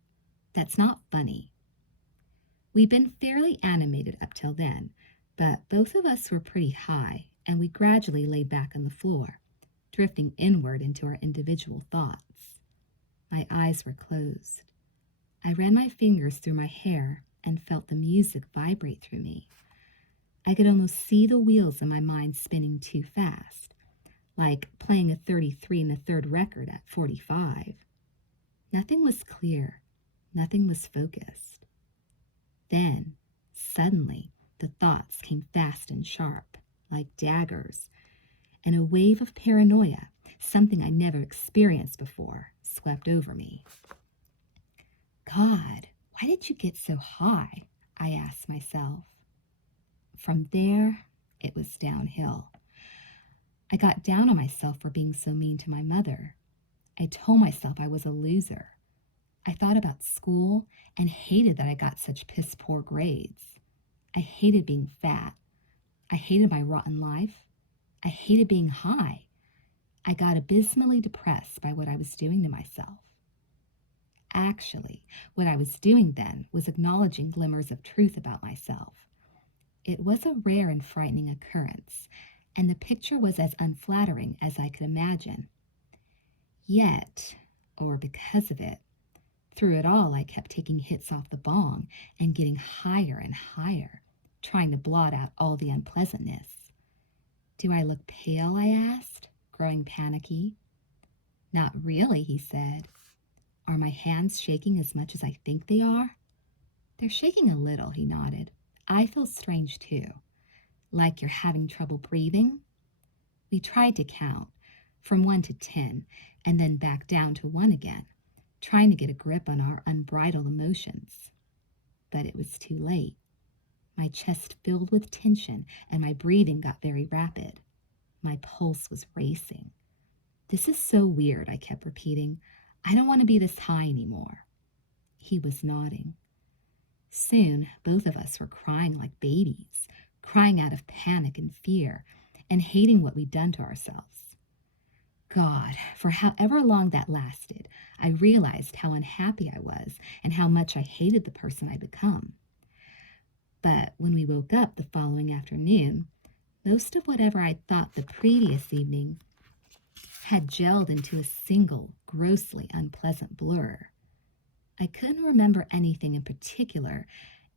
"That's not funny." We'd been fairly animated up till then, but both of us were pretty high, and we gradually laid back on the floor, drifting inward into our individual thoughts. My eyes were closed. I ran my fingers through my hair and felt the music vibrate through me. I could almost see the wheels in my mind spinning too fast, like playing a 33 and a third record at 45. Nothing was clear. Nothing was focused. Then, suddenly, the thoughts came fast and sharp, like daggers, and a wave of paranoia, something I never experienced before, swept over me. "God, why did you get so high?" I asked myself. From there, it was downhill. I got down on myself for being so mean to my mother. I told myself I was a loser. I thought about school and hated that I got such piss-poor grades. I hated being fat. I hated my rotten life. I hated being high. I got abysmally depressed by what I was doing to myself. Actually, what I was doing then was acknowledging glimmers of truth about myself. It was a rare and frightening occurrence, and the picture was as unflattering as I could imagine. Yet, or because of it, through it all I kept taking hits off the bong and getting higher and higher, trying to blot out all the unpleasantness. "Do I look pale?" I asked, growing panicky. "Not really," he said. "Are my hands shaking as much as I think they are?" "They're shaking a little," he nodded. "I feel strange too. Like you're having trouble breathing?" We tried to count, from 1 to 10, and then back down to 1 again, trying to get a grip on our unbridled emotions. But it was too late. My chest filled with tension, and my breathing got very rapid. My pulse was racing. "This is so weird," I kept repeating. "I don't want to be this high anymore." He was nodding. Soon, both of us were crying like babies, crying out of panic and fear, and hating what we'd done to ourselves. God, for however long that lasted, I realized how unhappy I was and how much I hated the person I'd become. But when we woke up the following afternoon, most of whatever I'd thought the previous evening had gelled into a single, grossly unpleasant blur. I couldn't remember anything in particular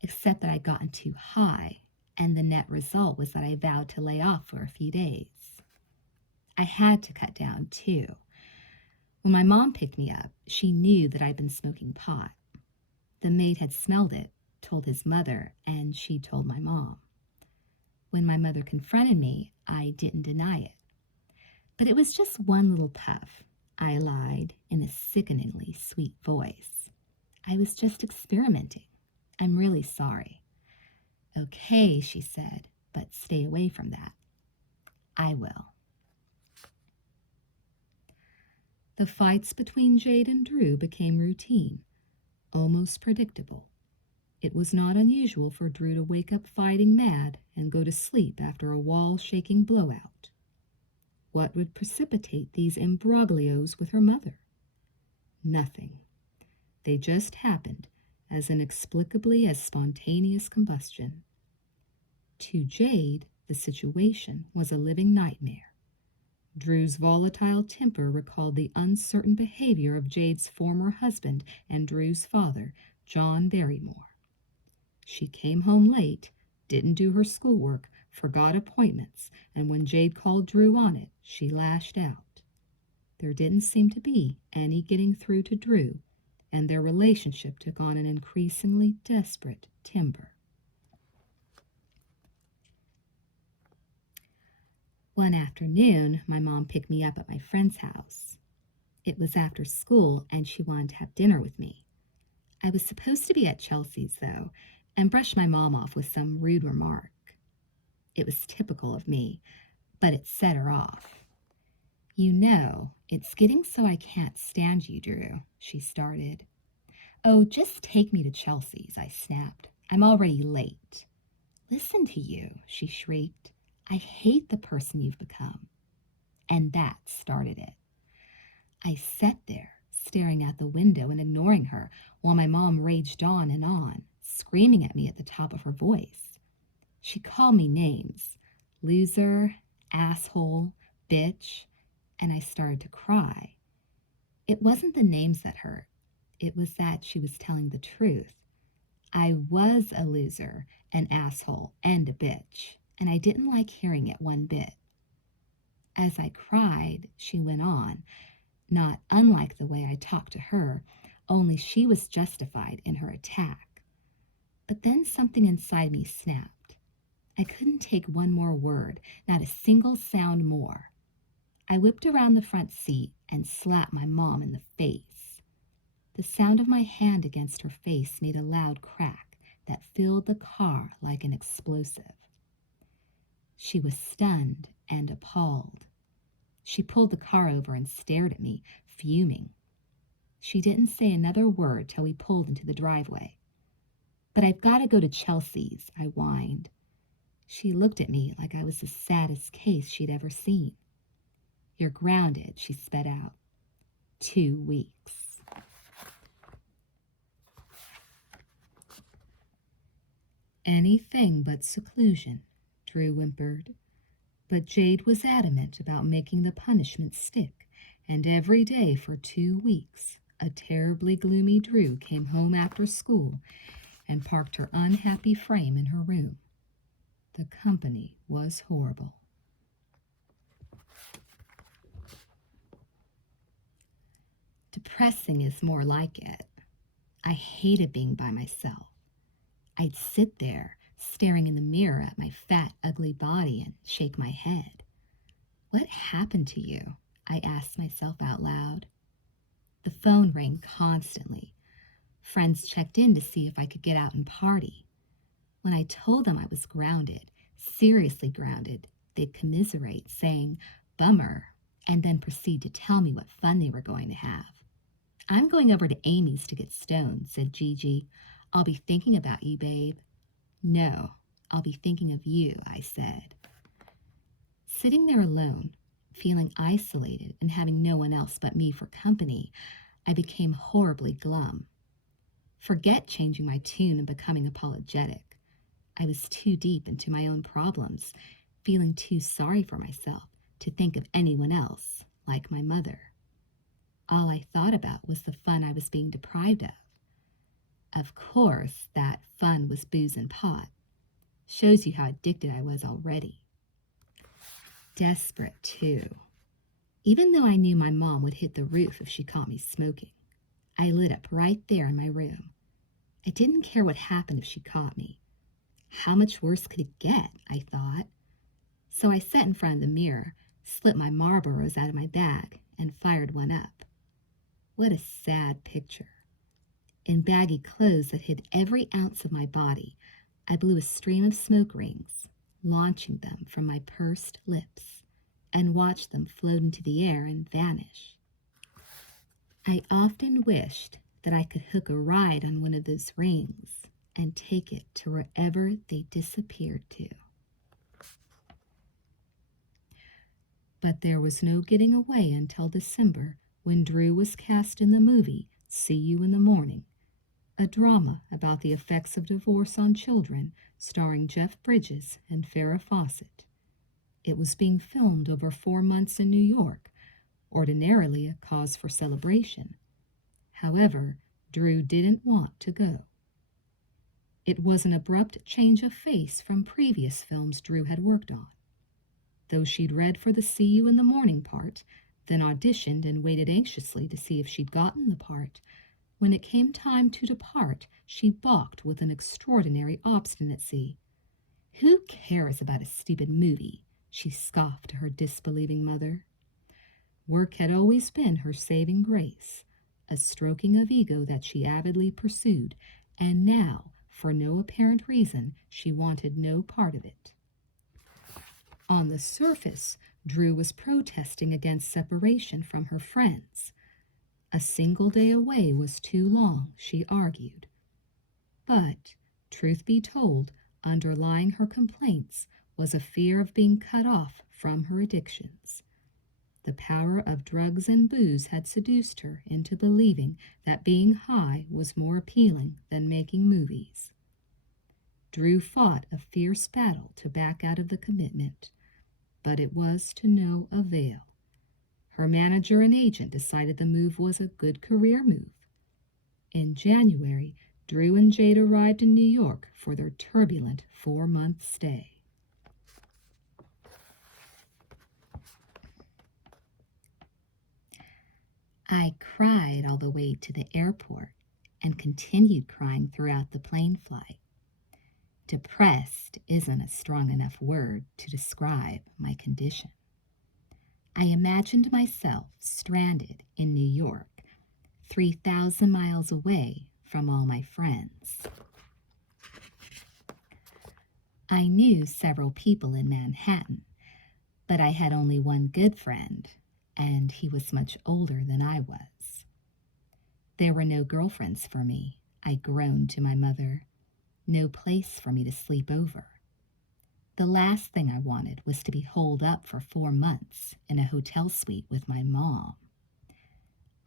except that I'd gotten too high, and the net result was that I vowed to lay off for a few days. I had to cut down, too. When my mom picked me up, she knew that I'd been smoking pot. The maid had smelled it, told his mother, and she told my mom. When my mother confronted me, I didn't deny it. "But it was just one little puff," I lied in a sickeningly sweet voice. "I was just experimenting. I'm really sorry." "Okay," she said, "but stay away from that." "I will." The fights between Jade and Drew became routine, almost predictable. It was not unusual for Drew to wake up fighting mad and go to sleep after a wall-shaking blowout. What would precipitate these imbroglios with her mother? Nothing. They just happened, as inexplicably as spontaneous combustion. To Jade, the situation was a living nightmare. Drew's volatile temper recalled the uncertain behavior of Jade's former husband and Drew's father, John Barrymore. She came home late, didn't do her schoolwork, forgot appointments, and when Jade called Drew on it, she lashed out. There didn't seem to be any getting through to Drew, and their relationship took on an increasingly desperate timbre. One afternoon, my mom picked me up at my friend's house. It was after school, and she wanted to have dinner with me. I was supposed to be at Chelsea's, though, and brush my mom off with some rude remark. It was typical of me, but it set her off. You know, it's getting so I can't stand you, Drew, she started. Oh, just take me to Chelsea's, I snapped. I'm already late. Listen to you, she shrieked. I hate the person you've become. And that started it. I sat there, staring out the window and ignoring her, while my mom raged on, screaming at me at the top of her voice. She called me names: loser, asshole, bitch, and I started to cry. It wasn't the names that hurt. It was that she was telling the truth. I was a loser, an asshole, and a bitch, and I didn't like hearing it one bit. As I cried, she went on, not unlike the way I talked to her, only she was justified in her attack. But then something inside me snapped. I couldn't take one more word, not a single sound more. I whipped around the front seat and slapped my mom in the face. The sound of my hand against her face made a loud crack that filled the car like an explosive. She was stunned and appalled. She pulled the car over and stared at me, fuming. She didn't say another word till we pulled into the driveway. But I've got to go to Chelsea's, I whined. She looked at me like I was the saddest case she'd ever seen. You're grounded, she sped out. 2 weeks. Anything but seclusion, Drew whimpered. But Jade was adamant about making the punishment stick, and every day for 2 weeks, a terribly gloomy Drew came home after school and parked her unhappy frame in her room. The company was horrible. Depressing is more like it. I hated being by myself. I'd sit there, staring in the mirror at my fat, ugly body and shake my head. What happened to you? I asked myself out loud. The phone rang constantly. Friends checked in to see if I could get out and party. When I told them I was grounded, seriously grounded, they'd commiserate, saying, "Bummer," and then proceed to tell me what fun they were going to have. "I'm going over to Amy's to get stoned," said Gigi. "I'll be thinking about you, babe." "No, I'll be thinking of you," I said. Sitting there alone, feeling isolated and having no one else but me for company, I became horribly glum. Forget changing my tune and becoming apologetic. I was too deep into my own problems, feeling too sorry for myself to think of anyone else, like my mother. All I thought about was the fun I was being deprived of. Of course, that fun was booze and pot. Shows you how addicted I was already. Desperate, too. Even though I knew my mom would hit the roof if she caught me smoking, I lit up right there in my room. I didn't care what happened if she caught me. How much worse could it get, I thought. So I sat in front of the mirror, slipped my Marlboros out of my bag, and fired one up. What a sad picture. In baggy clothes that hid every ounce of my body, I blew a stream of smoke rings, launching them from my pursed lips, and watched them float into the air and vanish. I often wished that I could hook a ride on one of those rings and take it to wherever they disappeared to. But there was no getting away until December, when Drew was cast in the movie See You in the Morning, a drama about the effects of divorce on children, starring Jeff Bridges and Farrah Fawcett. It was being filmed over 4 months in New York, ordinarily a cause for celebration. However, Drew didn't want to go. It was an abrupt change of face from previous films Drew had worked on. Though she'd read for the See You in the Morning part, then auditioned and waited anxiously to see if she'd gotten the part, when it came time to depart, she balked with an extraordinary obstinacy. "Who cares about a stupid movie?" she scoffed to her disbelieving mother. Work had always been her saving grace, a stroking of ego that she avidly pursued, and now, for no apparent reason, she wanted no part of it. On the surface, Drew was protesting against separation from her friends. A single day away was too long, she argued. But, truth be told, underlying her complaints was a fear of being cut off from her addictions. The power of drugs and booze had seduced her into believing that being high was more appealing than making movies. Drew fought a fierce battle to back out of the commitment, but it was to no avail. Her manager and agent decided the move was a good career move. In January, Drew and Jade arrived in New York for their turbulent 4-month stay. I cried all the way to the airport and continued crying throughout the plane flight. Depressed isn't a strong enough word to describe my condition. I imagined myself stranded in New York, 3,000 miles away from all my friends. I knew several people in Manhattan, but I had only one good friend, and he was much older than I was. There were no girlfriends for me, I groaned to my mother. No place for me to sleep over. The last thing I wanted was to be holed up for 4 months in a hotel suite with my mom.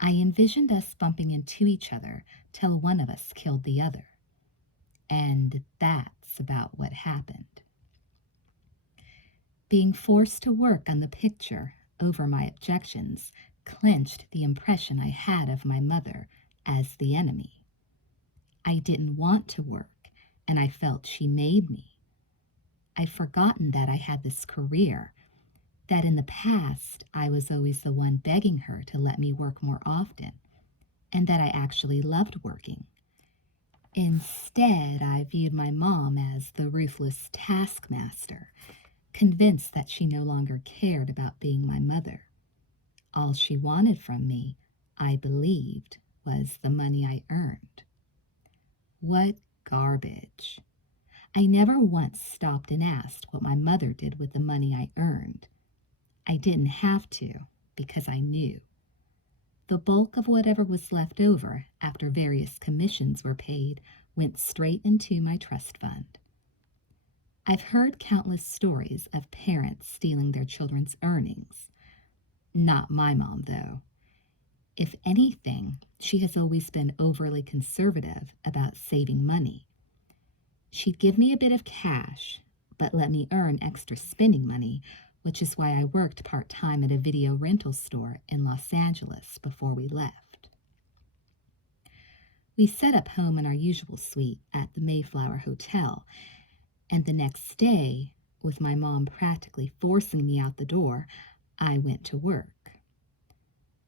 I envisioned us bumping into each other till one of us killed the other. And that's about what happened. Being forced to work on the picture over my objections clinched the impression I had of my mother as the enemy. I didn't want to work, and I felt she made me. I'd forgotten that I had this career, that in the past I was always the one begging her to let me work more often, and that I actually loved working. Instead, I viewed my mom as the ruthless taskmaster, convinced that she no longer cared about being my mother. All she wanted from me, I believed, was the money I earned. What garbage. I never once stopped and asked what my mother did with the money I earned. I didn't have to, because I knew. The bulk of whatever was left over after various commissions were paid went straight into my trust fund. I've heard countless stories of parents stealing their children's earnings. Not my mom, though. If anything, she has always been overly conservative about saving money. She'd give me a bit of cash, but let me earn extra spending money, which is why I worked part-time at a video rental store in Los Angeles before we left. We set up home in our usual suite at the Mayflower Hotel, and the next day, with my mom practically forcing me out the door, I went to work.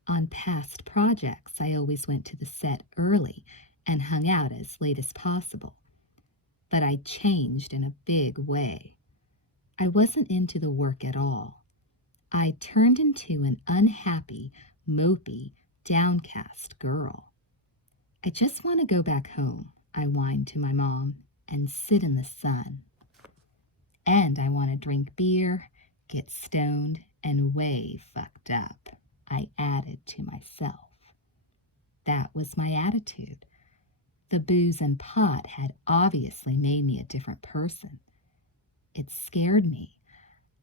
On past projects, I always went to the set early and hung out as late as possible. But I changed in a big way. I wasn't into the work at all. I turned into an unhappy, mopey, downcast girl. I just want to go back home, I whined to my mom, and sit in the sun. And I want to drink beer, get stoned, and way fucked up, I added to myself. That was my attitude. The booze and pot had obviously made me a different person. It scared me.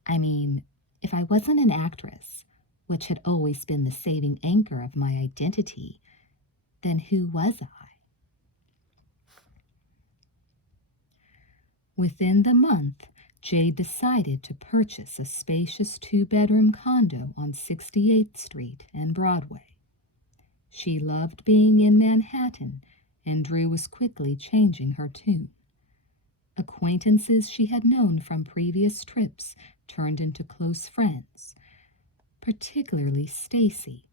I mean, if I wasn't an actress, which had always been the saving anchor of my identity, then who was I? Within the month, Jade decided to purchase a spacious 2-bedroom condo on 68th Street and Broadway. She loved being in Manhattan, and Drew was quickly changing her tune. Acquaintances she had known from previous trips turned into close friends, particularly Stacy,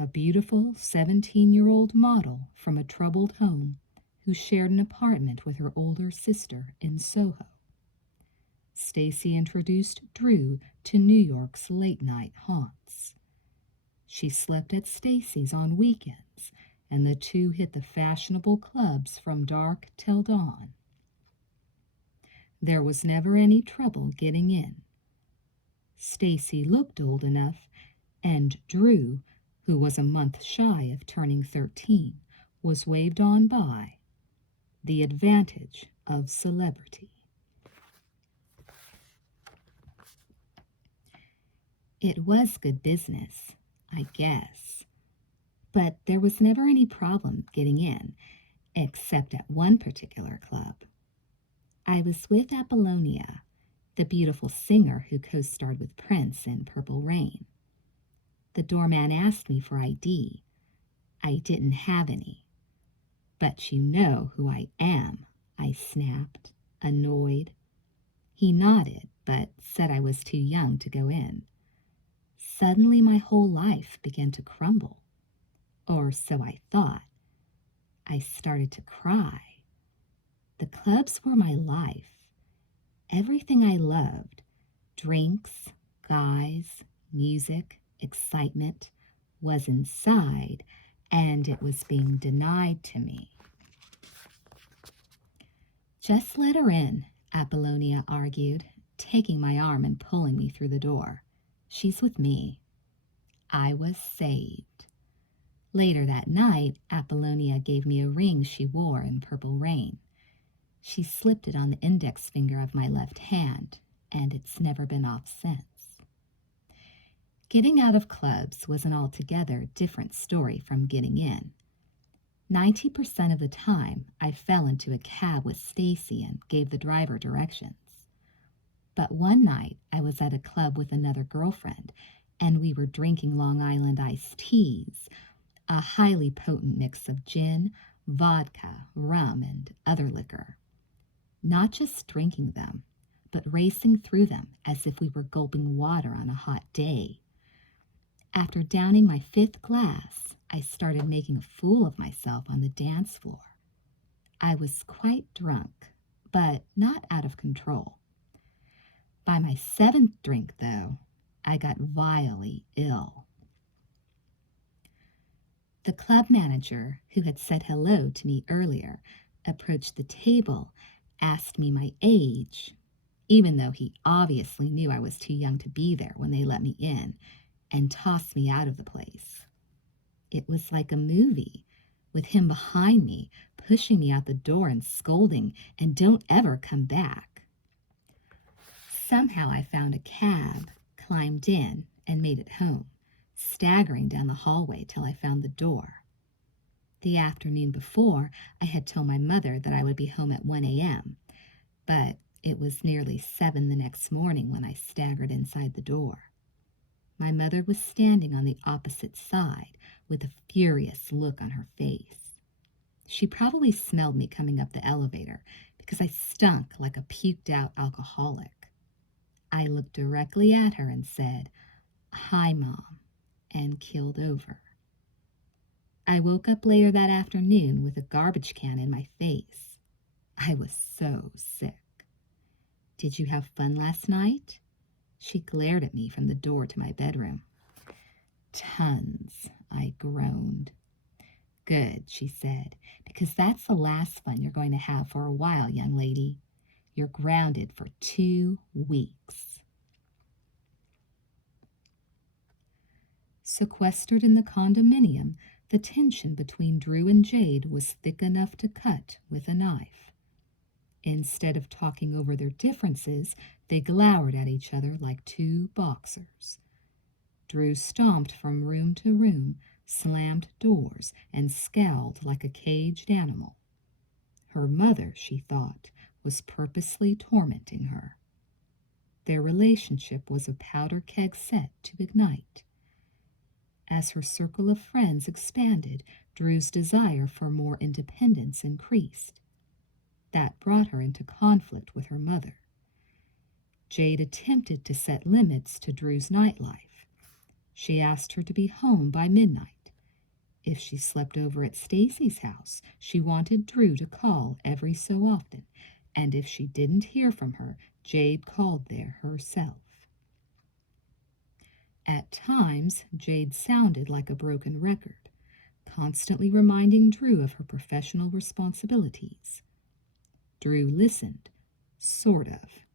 a beautiful 17-year-old model from a troubled home who shared an apartment with her older sister in Soho. Stacy introduced Drew to New York's late-night haunts. She slept at Stacy's on weekends and the two hit the fashionable clubs from dark till dawn. There was never any trouble getting in. Stacy looked old enough, and Drew, who was a month shy of turning 13, was waved on by. The advantage of celebrity. It was good business, I guess, but there was never any problem getting in, except at one particular club. I was with Apollonia, the beautiful singer who co-starred with Prince in Purple Rain. The doorman asked me for ID. I didn't have any. But you know who I am, I snapped, annoyed. He nodded, but said I was too young to go in. Suddenly my whole life began to crumble. Or so I thought. I started to cry. The clubs were my life. Everything I loved, drinks, guys, music, excitement, was inside, and it was being denied to me. Just let her in, Apollonia argued, taking my arm and pulling me through the door. She's with me. I was saved. Later that night, Apollonia gave me a ring she wore in Purple Rain. She slipped it on the index finger of my left hand, and it's never been off since. Getting out of clubs was an altogether different story from getting in. 90% of the time, I fell into a cab with Stacy and gave the driver directions. But one night, I was at a club with another girlfriend, and we were drinking Long Island iced teas, a highly potent mix of gin, vodka, rum, and other liquor. Not just drinking them, but racing through them as if we were gulping water on a hot day. After downing my 5th glass, I started making a fool of myself on the dance floor. I was quite drunk, but not out of control. By my 7th drink, though, I got vilely ill. The club manager, who had said hello to me earlier, approached the table, asked me my age, even though he obviously knew I was too young to be there when they let me in, and tossed me out of the place. It was like a movie, with him behind me, pushing me out the door and scolding, and don't ever come back. Somehow I found a cab, climbed in, and made it home, staggering down the hallway till I found the door. The afternoon before, I had told my mother that I would be home at 1 a.m., but it was nearly 7 the next morning when I staggered inside the door. My mother was standing on the opposite side with a furious look on her face. She probably smelled me coming up the elevator because I stunk like a puked-out alcoholic. I looked directly at her and said, "Hi, Mom," and keeled over. I woke up later that afternoon with a garbage can in my face. I was so sick. "Did you have fun last night?" She glared at me from the door to my bedroom. "Tons," I groaned. "Good," she said, "because that's the last fun you're going to have for a while, young lady. You're grounded for 2 weeks. Sequestered in the condominium, the tension between Drew and Jade was thick enough to cut with a knife. Instead of talking over their differences, they glowered at each other like 2 boxers. Drew stomped from room to room, slammed doors, and scowled like a caged animal. Her mother, she thought, was purposely tormenting her. Their relationship was a powder keg set to ignite. As her circle of friends expanded, Drew's desire for more independence increased. That brought her into conflict with her mother. Jade attempted to set limits to Drew's nightlife. She asked her to be home by midnight. If she slept over at Stacy's house, she wanted Drew to call every so often, and if she didn't hear from her, Jade called there herself. At times, Jade sounded like a broken record, constantly reminding Drew of her professional responsibilities. Drew listened, sort of,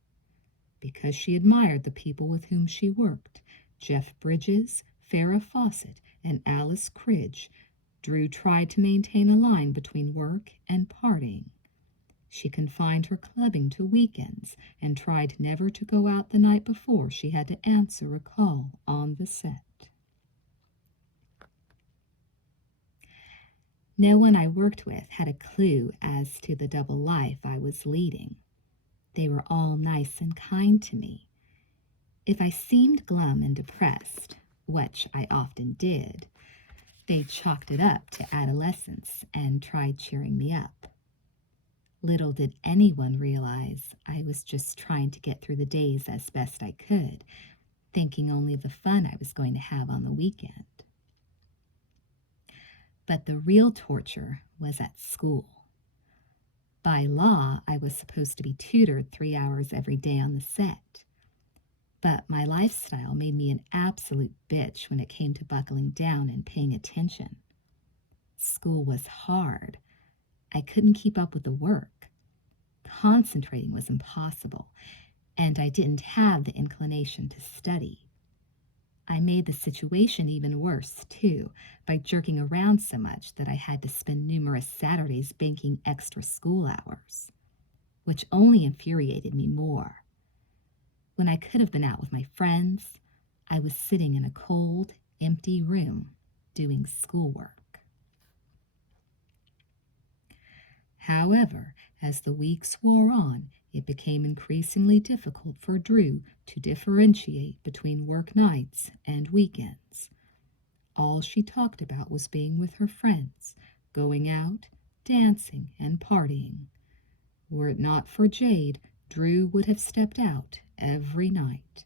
because she admired the people with whom she worked. Jeff Bridges, Farrah Fawcett, and Alice Cridge. Drew tried to maintain a line between work and partying. She confined her clubbing to weekends and tried never to go out the night before she had to answer a call on the set. No one I worked with had a clue as to the double life I was leading. They were all nice and kind to me. If I seemed glum and depressed, which I often did, they chalked it up to adolescence and tried cheering me up. Little did anyone realize I was just trying to get through the days as best I could, thinking only of the fun I was going to have on the weekend. But the real torture was at school. By law, I was supposed to be tutored 3 hours every day on the set. But my lifestyle made me an absolute bitch when it came to buckling down and paying attention. School was hard. I couldn't keep up with the work. Concentrating was impossible, and I didn't have the inclination to study. I made the situation even worse, too, by jerking around so much that I had to spend numerous Saturdays banking extra school hours, which only infuriated me more. When I could have been out with my friends, I was sitting in a cold, empty room doing schoolwork. However, as the weeks wore on, it became increasingly difficult for Drew to differentiate between work nights and weekends. All she talked about was being with her friends, going out, dancing, and partying. Were it not for Jade, Drew would have stepped out every night.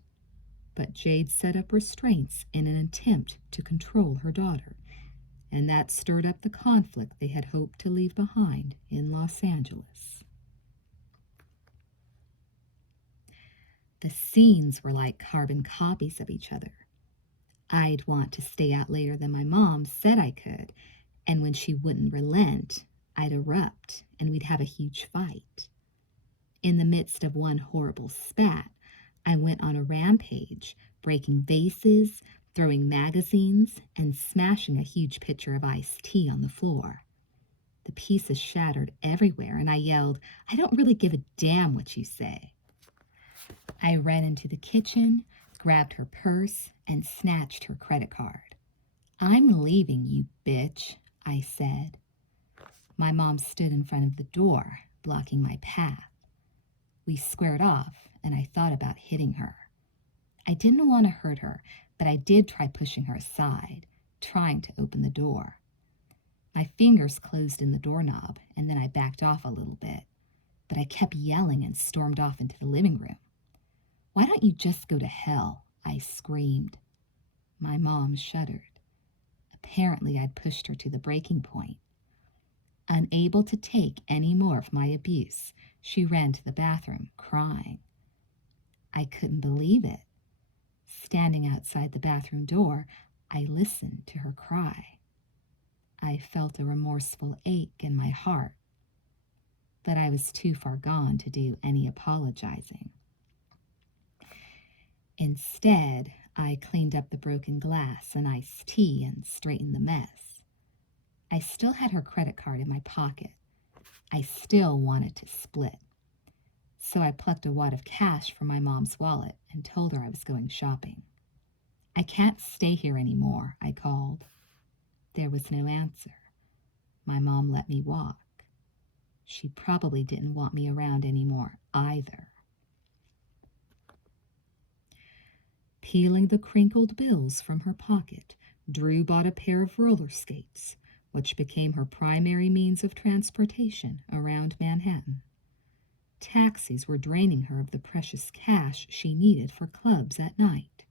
But Jade set up restraints in an attempt to control her daughter, and that stirred up the conflict they had hoped to leave behind in Los Angeles. The scenes were like carbon copies of each other. I'd want to stay out later than my mom said I could, and when she wouldn't relent, I'd erupt and we'd have a huge fight. In the midst of one horrible spat, I went on a rampage, breaking vases, throwing magazines, and smashing a huge pitcher of iced tea on the floor. The pieces shattered everywhere, and I yelled, "I don't really give a damn what you say." I ran into the kitchen, grabbed her purse, and snatched her credit card. "I'm leaving, you bitch," I said. My mom stood in front of the door, blocking my path. We squared off, and I thought about hitting her. I didn't want to hurt her, but I did try pushing her aside, trying to open the door. My fingers closed in the doorknob, and then I backed off a little bit, but I kept yelling and stormed off into the living room. "Why don't you just go to hell?" I screamed. My mom shuddered. Apparently, I'd pushed her to the breaking point. Unable to take any more of my abuse, she ran to the bathroom, crying. I couldn't believe it. Standing outside the bathroom door, I listened to her cry. I felt a remorseful ache in my heart, but I was too far gone to do any apologizing. Instead, I cleaned up the broken glass and iced tea and straightened the mess. I still had her credit card in my pocket. I still wanted to split. So I plucked a wad of cash from my mom's wallet and told her I was going shopping. "I can't stay here anymore," I called. There was no answer. My mom let me walk. She probably didn't want me around anymore either. Peeling the crinkled bills from her pocket, Drew bought a pair of roller skates, which became her primary means of transportation around Manhattan. Taxis were draining her of the precious cash she needed for clubs at night.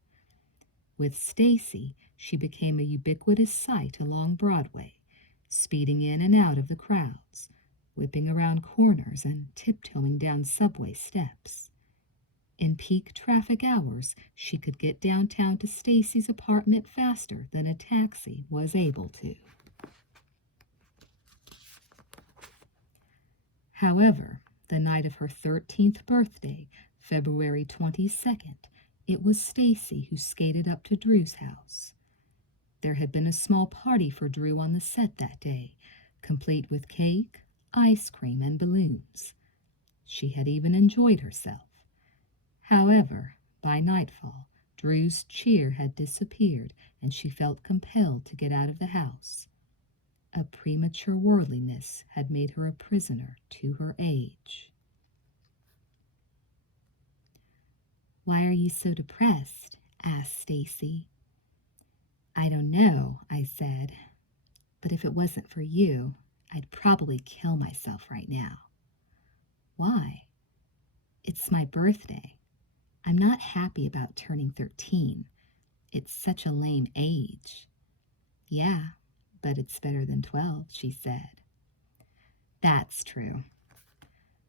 With Stacy, she became a ubiquitous sight along Broadway, speeding in and out of the crowds, whipping around corners and tiptoeing down subway steps. In peak traffic hours, she could get downtown to Stacy's apartment faster than a taxi was able to. However, the night of her 13th birthday, February 22nd, it was Stacy who skated up to Drew's house. There had been a small party for Drew on the set that day, complete with cake, ice cream, and balloons. She had even enjoyed herself. However, by nightfall, Drew's cheer had disappeared, and she felt compelled to get out of the house. A premature worldliness had made her a prisoner to her age. "Why are you so depressed?" asked Stacy. "I don't know," I said, "but if it wasn't for you, I'd probably kill myself right now." "Why?" "It's my birthday. I'm not happy about turning 13. It's such a lame age." "Yeah, but it's better than 12, she said. "That's true.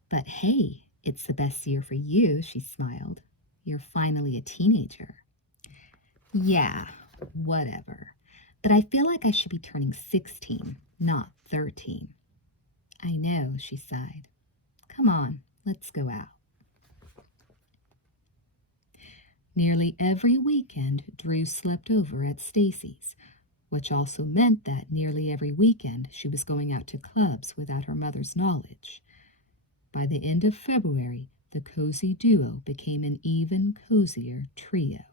But hey, it's the best year for you," she smiled. "You're finally a teenager." "Yeah, whatever. But I feel like I should be turning 16, not 13. "I know," she sighed. "Come on, let's go out." Nearly every weekend, Drew slept over at Stacy's, which also meant that nearly every weekend she was going out to clubs without her mother's knowledge. By the end of February, the cozy duo became an even cozier trio.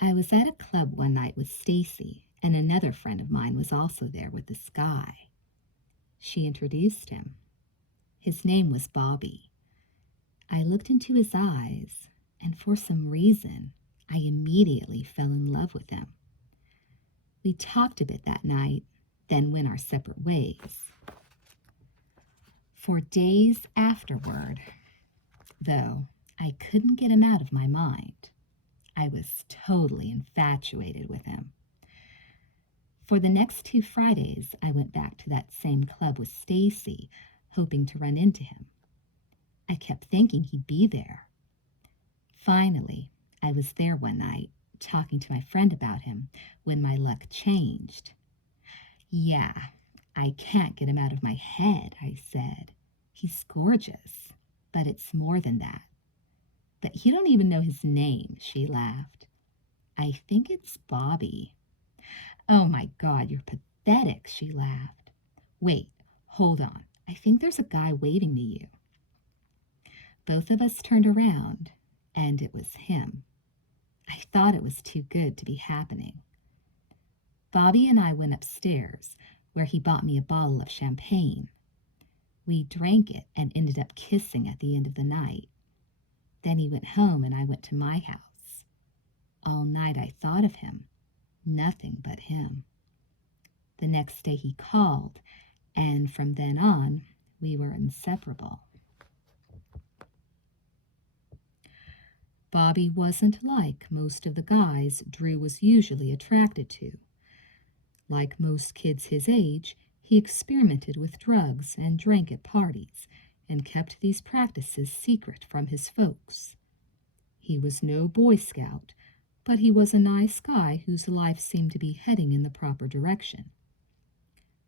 I was at a club one night with Stacy, and another friend of mine was also there with this guy. She introduced him. His name was Bobby. I looked into his eyes, and for some reason, I immediately fell in love with him. We talked a bit that night, then went our separate ways. For days afterward, though, I couldn't get him out of my mind. I was totally infatuated with him. For the next 2 Fridays, I went back to that same club with Stacy, hoping to run into him. I kept thinking he'd be there. Finally, I was there one night, talking to my friend about him, when my luck changed. "Yeah, I can't get him out of my head," I said. "He's gorgeous, but it's more than that." "But you don't even know his name," she laughed. "I think it's Bobby." "Oh my God, you're pathetic," she laughed. "Wait, hold on. I think there's a guy waving to you." Both of us turned around, and it was him. I thought it was too good to be happening. Bobby and I went upstairs, where he bought me a bottle of champagne. We drank it and ended up kissing at the end of the night. Then he went home and I went to my house. All night I thought of him, nothing but him. The next day he called, and from then on, we were inseparable. Bobby wasn't like most of the guys Drew was usually attracted to. Like most kids his age, he experimented with drugs and drank at parties, and kept these practices secret from his folks. He was no Boy Scout, but he was a nice guy whose life seemed to be heading in the proper direction.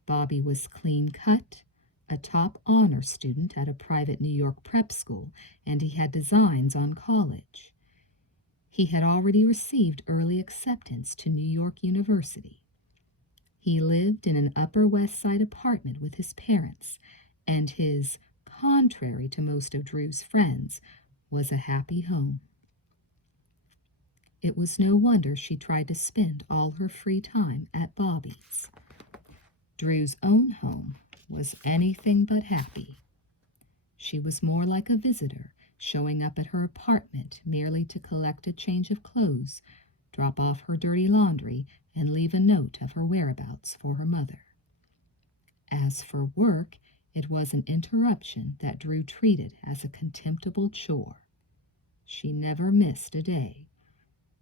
Bobby was clean-cut, a top honor student at a private New York prep school, and he had designs on college. He had already received early acceptance to New York University. He lived in an Upper West Side apartment with his parents, and his, contrary to most of Drew's friends, was a happy home. It was no wonder she tried to spend all her free time at Bobby's. Drew's own home was anything but happy. She was more like a visitor, showing up at her apartment merely to collect a change of clothes, drop off her dirty laundry, and leave a note of her whereabouts for her mother. As for work, it was an interruption that Drew treated as a contemptible chore. She never missed a day,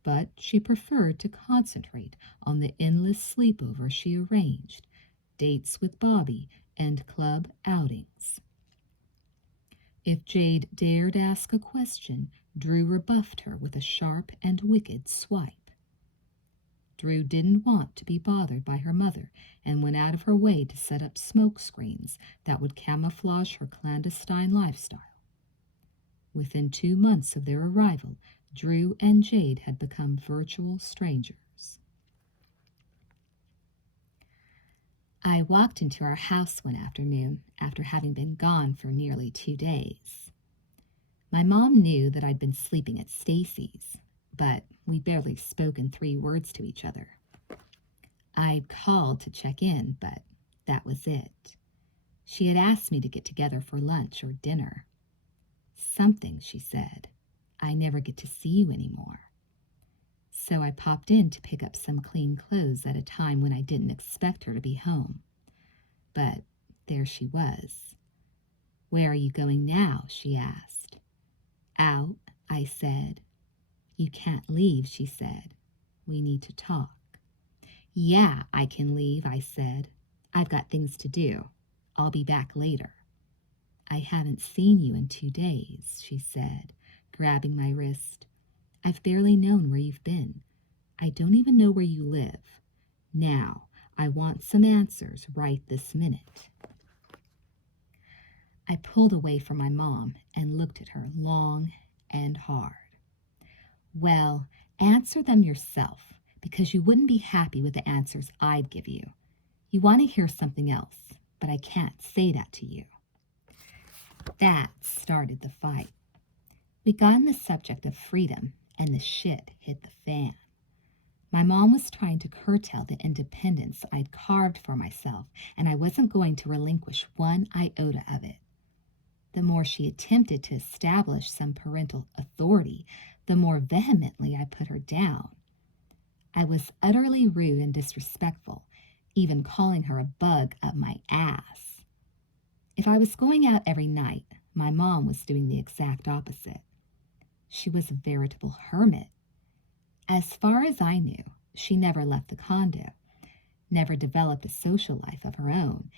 but she preferred to concentrate on the endless sleepovers she arranged, dates with Bobby, and club outings. If Jade dared ask a question, Drew rebuffed her with a sharp and wicked swipe. Drew didn't want to be bothered by her mother and went out of her way to set up smoke screens that would camouflage her clandestine lifestyle. Within 2 months of their arrival, Drew and Jade had become virtual strangers. I walked into our house one afternoon after having been gone for nearly 2 days. My mom knew that I'd been sleeping at Stacy's, but we barely spoken 3 words to each other. I'd called to check in, but that was it. She had asked me to get together for lunch or dinner. Something, she said. I never get to see you anymore. So I popped in to pick up some clean clothes at a time when I didn't expect her to be home. But there she was. Where are you going now? She asked. Out, I said. You can't leave, she said. We need to talk. Yeah, I can leave, I said. I've got things to do. I'll be back later. I haven't seen you in 2 days, she said, grabbing my wrist. I've barely known where you've been. I don't even know where you live. Now, I want some answers right this minute. I pulled away from my mom and looked at her long and hard. Well, answer them yourself, because you wouldn't be happy with the answers I'd give you. You want to hear something else, but I can't say that to you. That started the fight. We got on the subject of freedom, and the shit hit the fan. My mom was trying to curtail the independence I'd carved for myself, and I wasn't going to relinquish one iota of it. The more she attempted to establish some parental authority, the more vehemently I put her down. I was utterly rude and disrespectful, even calling her a bug up my ass. If I was going out every night, my mom was doing the exact opposite. She was a veritable hermit. As far as I knew, she never left the condo, never developed a social life of her own,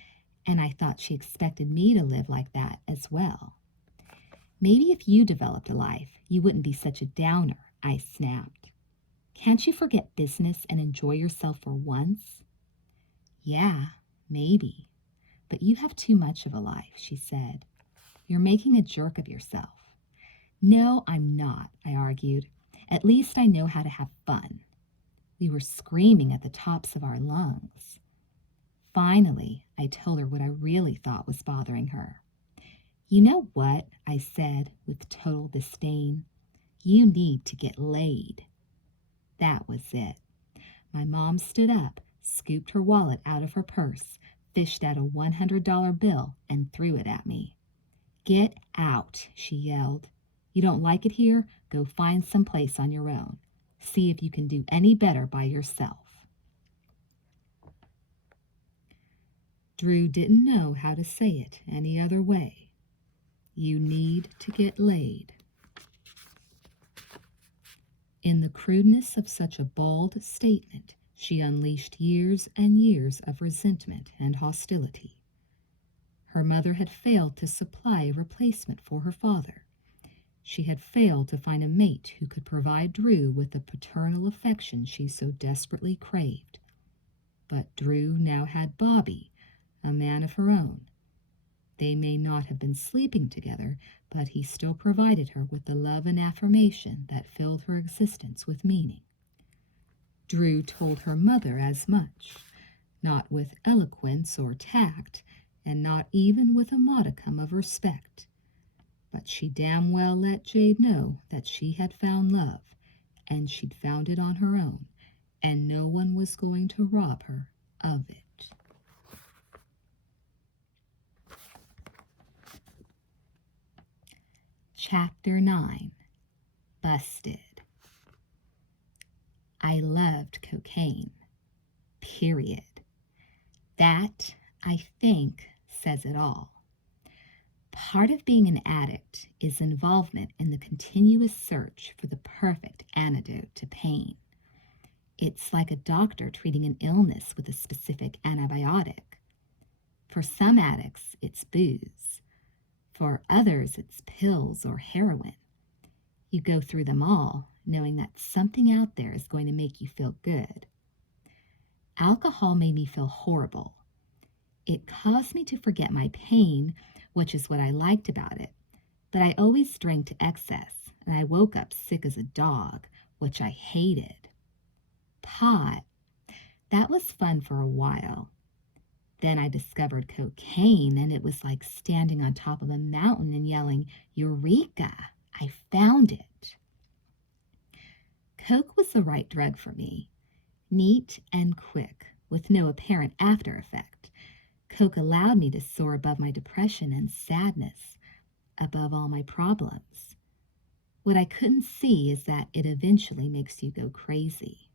and I thought she expected me to live like that as well. Maybe if you developed a life, you wouldn't be such a downer, I snapped. Can't you forget business and enjoy yourself for once? Yeah, maybe. But you have too much of a life, she said. You're making a jerk of yourself. No, I'm not, I argued. At least I know how to have fun. We were screaming at the tops of our lungs. Finally, I told her what I really thought was bothering her. You know what? I said with total disdain. You need to get laid. That was it. My mom stood up, scooped her wallet out of her purse, fished out a $100 bill, and threw it at me. Get out, she yelled. You don't like it here? Go find some place on your own. See if you can do any better by yourself. Drew didn't know how to say it any other way. You need to get laid. In the crudeness of such a bald statement, she unleashed years and years of resentment and hostility. Her mother had failed to supply a replacement for her father. She had failed to find a mate who could provide Drew with the paternal affection she so desperately craved. But Drew now had Bobby, a man of her own. They may not have been sleeping together, but he still provided her with the love and affirmation that filled her existence with meaning. Drew told her mother as much, not with eloquence or tact, and not even with a modicum of respect. But she damn well let Jade know that she had found love, and she'd found it on her own, and no one was going to rob her of it. Chapter 9. Busted. I loved cocaine. Period. That, I think, says it all. Part of being an addict is involvement in the continuous search for the perfect antidote to pain. It's like a doctor treating an illness with a specific antibiotic. For some addicts, it's booze. For others, it's pills or heroin. You go through them all, knowing that something out there is going to make you feel good. Alcohol made me feel horrible. It caused me to forget my pain, which is what I liked about it. But I always drank to excess, and I woke up sick as a dog, which I hated. Pot, that was fun for a while. Then I discovered cocaine, and it was like standing on top of a mountain and yelling, "Eureka! I found it." Coke was the right drug for me. Neat and quick, with no apparent after effect. Coke allowed me to soar above my depression and sadness, above all my problems. What I couldn't see is that it eventually makes you go crazy.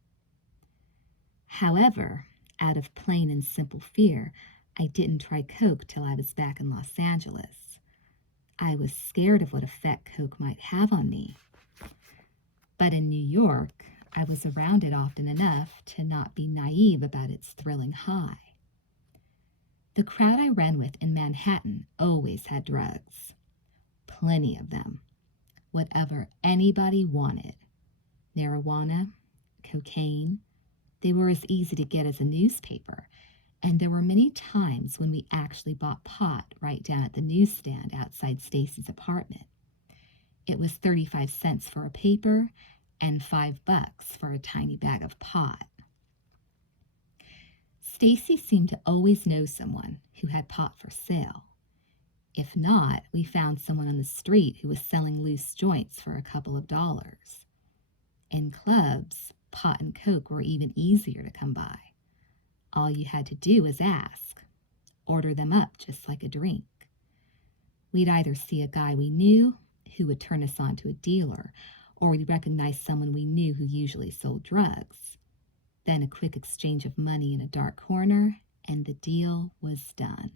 However, out of plain and simple fear, I didn't try Coke till I was back in Los Angeles. I was scared of what effect Coke might have on me. But in New York, I was around it often enough to not be naive about its thrilling high. The crowd I ran with in Manhattan always had drugs. Plenty of them. Whatever anybody wanted. Marijuana, cocaine, they were as easy to get as a newspaper, and there were many times when we actually bought pot right down at the newsstand outside Stacy's apartment. It was 35 cents for a paper and $5 for a tiny bag of pot. Stacy seemed to always know someone who had pot for sale. If not, we found someone on the street who was selling loose joints for a couple of dollars. In clubs, pot and Coke were even easier to come by. All you had to do was ask, order them up just like a drink. We'd either see a guy we knew who would turn us on to a dealer, or we'd recognize someone we knew who usually sold drugs. Then a quick exchange of money in a dark corner, and the deal was done.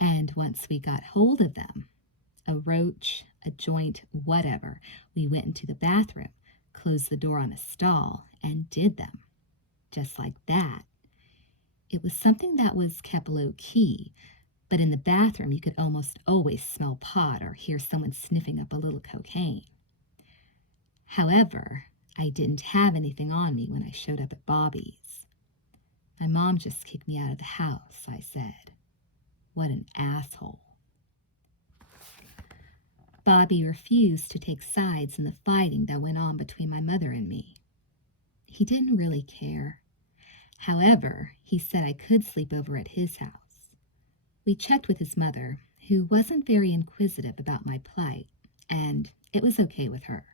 And once we got hold of them, a roach, a joint, whatever, we went into the bathroom, closed the door on a stall, and did them. Just like that. It was something that was kept low-key, but in the bathroom you could almost always smell pot or hear someone sniffing up a little cocaine. However, I didn't have anything on me when I showed up at Bobby's. My mom just kicked me out of the house, I said. What an asshole. Bobby refused to take sides in the fighting that went on between my mother and me. He didn't really care. However, he said I could sleep over at his house. We checked with his mother, who wasn't very inquisitive about my plight, and it was okay with her.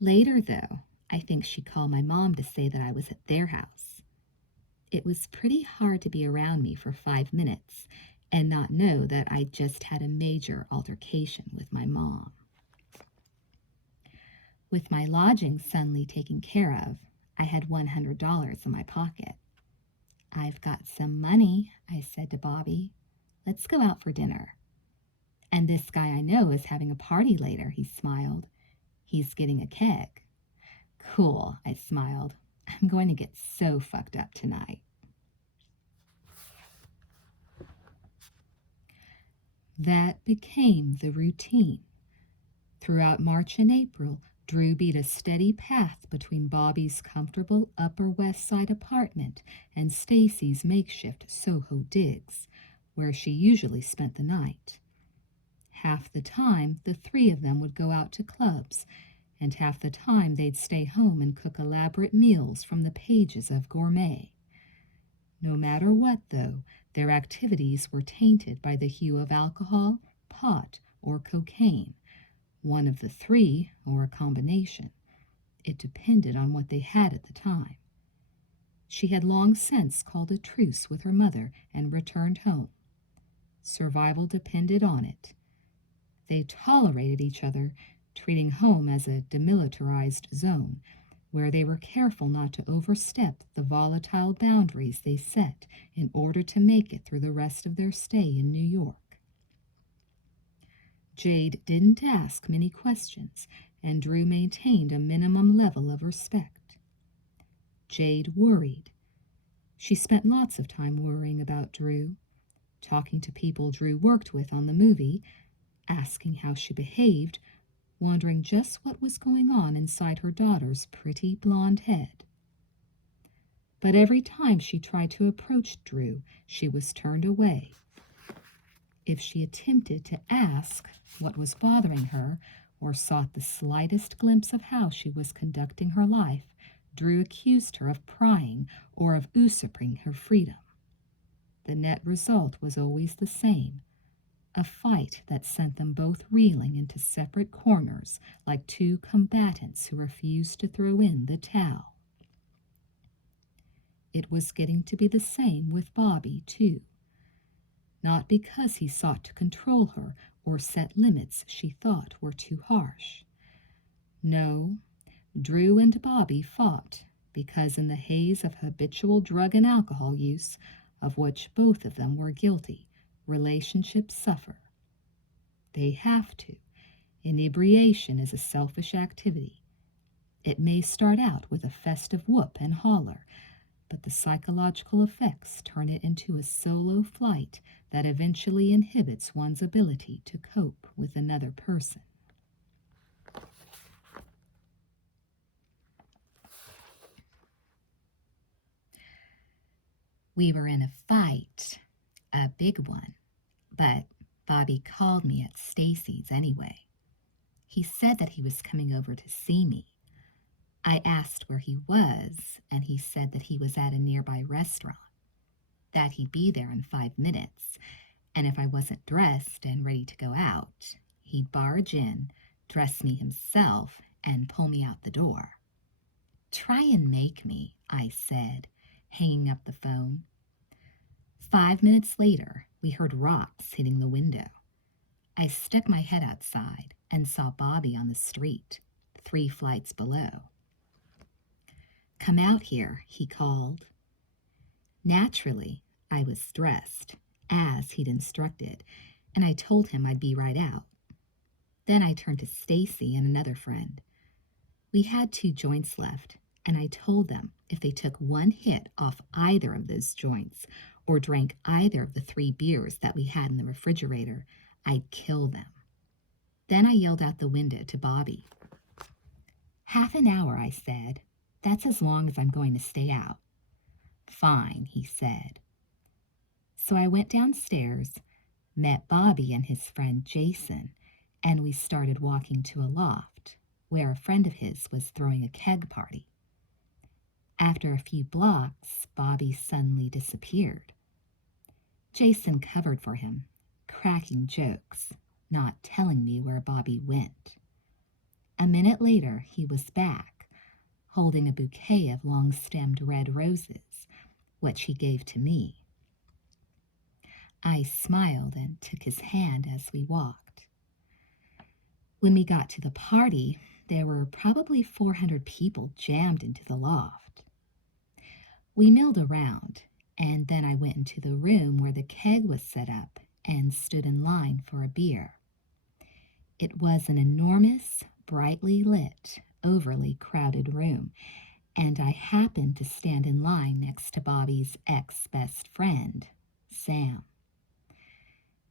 Later, though, I think she called my mom to say that I was at their house. It was pretty hard to be around me for 5 minutes and not know that I just had a major altercation with my mom. With my lodging suddenly taken care of, I had $100 in my pocket. I've got some money, I said to Bobby. Let's go out for dinner. And this guy I know is having a party later, he smiled. He's getting a keg. Cool, I smiled. I'm going to get so fucked up tonight. That became the routine. Throughout March and April, Drew beat a steady path between Bobby's comfortable Upper West Side apartment and Stacy's makeshift Soho digs, where she usually spent the night. Half the time, the three of them would go out to clubs, and half the time they'd stay home and cook elaborate meals from the pages of Gourmet. No matter what, though, their activities were tainted by the hue of alcohol, pot, or cocaine, one of the three, or a combination. It depended on what they had at the time. She had long since called a truce with her mother and returned home. Survival depended on it. They tolerated each other, treating home as a demilitarized zone, where they were careful not to overstep the volatile boundaries they set in order to make it through the rest of their stay in New York. Jade didn't ask many questions, and Drew maintained a minimum level of respect. Jade worried. She spent lots of time worrying about Drew, talking to people Drew worked with on the movie, asking how she behaved, wondering just what was going on inside her daughter's pretty blonde head. But every time she tried to approach Drew, she was turned away. If she attempted to ask what was bothering her or sought the slightest glimpse of how she was conducting her life, Drew accused her of prying or of usurping her freedom. The net result was always the same, a fight that sent them both reeling into separate corners like two combatants who refused to throw in the towel. It was getting to be the same with Bobby, too. Not because he sought to control her or set limits she thought were too harsh. No, Drew and Bobby fought because in the haze of habitual drug and alcohol use, of which both of them were guilty, relationships suffer. They have to. Inebriation is a selfish activity. It may start out with a festive whoop and holler, but the psychological effects turn it into a solo flight that eventually inhibits one's ability to cope with another person. We were in a fight, a big one, but Bobby called me at Stacy's anyway. He said that he was coming over to see me. I asked where he was, and he said that he was at a nearby restaurant, that he'd be there in 5 minutes, and if I wasn't dressed and ready to go out, he'd barge in, dress me himself, and pull me out the door. "Try and make me," I said, hanging up the phone. 5 minutes later, we heard rocks hitting the window. I stuck my head outside and saw Bobby on the street, 3 flights below. "Come out here," he called. Naturally, I was dressed, as he'd instructed, and I told him I'd be right out. Then I turned to Stacy and another friend. We had 2 joints left, and I told them if they took 1 hit off either of those joints or drank either of the 3 beers that we had in the refrigerator, I'd kill them. Then I yelled out the window to Bobby. "Half an hour," I said. "That's as long as I'm going to stay out." "Fine," he said. So I went downstairs, met Bobby and his friend Jason, and we started walking to a loft where a friend of his was throwing a keg party. After a few blocks, Bobby suddenly disappeared. Jason covered for him, cracking jokes, not telling me where Bobby went. A minute later, he was back, holding a bouquet of long-stemmed red roses, which he gave to me. I smiled and took his hand as we walked. When we got to the party, there were probably 400 people jammed into the loft. We milled around, and then I went into the room where the keg was set up and stood in line for a beer. It was an enormous, brightly lit, overly crowded room, and I happened to stand in line next to Bobby's ex-best friend, Sam.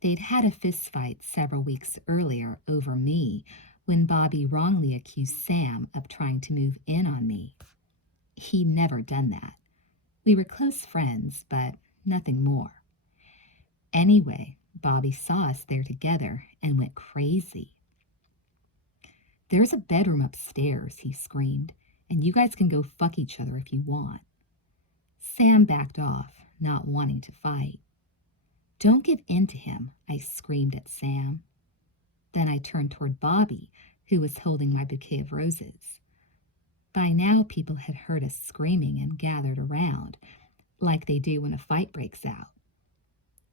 They'd had a fistfight several weeks earlier over me when Bobby wrongly accused Sam of trying to move in on me. He'd never done that. We were close friends, but nothing more. Anyway, Bobby saw us there together and went crazy. "There's a bedroom upstairs," he screamed, "and you guys can go fuck each other if you want." Sam backed off, not wanting to fight. "Don't give in to him," I screamed at Sam. Then I turned toward Bobby, who was holding my bouquet of roses. By now, people had heard us screaming and gathered around, like they do when a fight breaks out.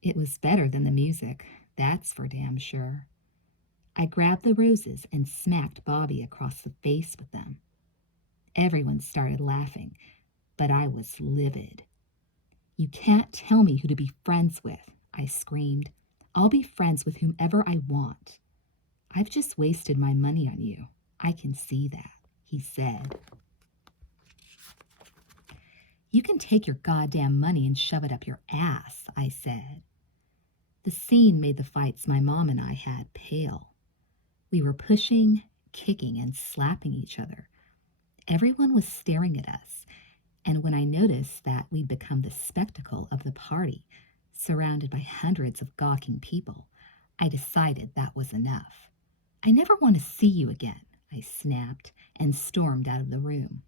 It was better than the music, that's for damn sure. I grabbed the roses and smacked Bobby across the face with them. Everyone started laughing, but I was livid. "You can't tell me who to be friends with," I screamed. "I'll be friends with whomever I want." "I've just wasted my money on you. I can see that," he said. "You can take your goddamn money and shove it up your ass," I said. The scene made the fights my mom and I had pale. We were pushing, kicking, and slapping each other. Everyone was staring at us, And when I noticed that we'd become the spectacle of the party, surrounded by hundreds of gawking people, I decided that was enough. I never want to see you again, I snapped and stormed out of the room.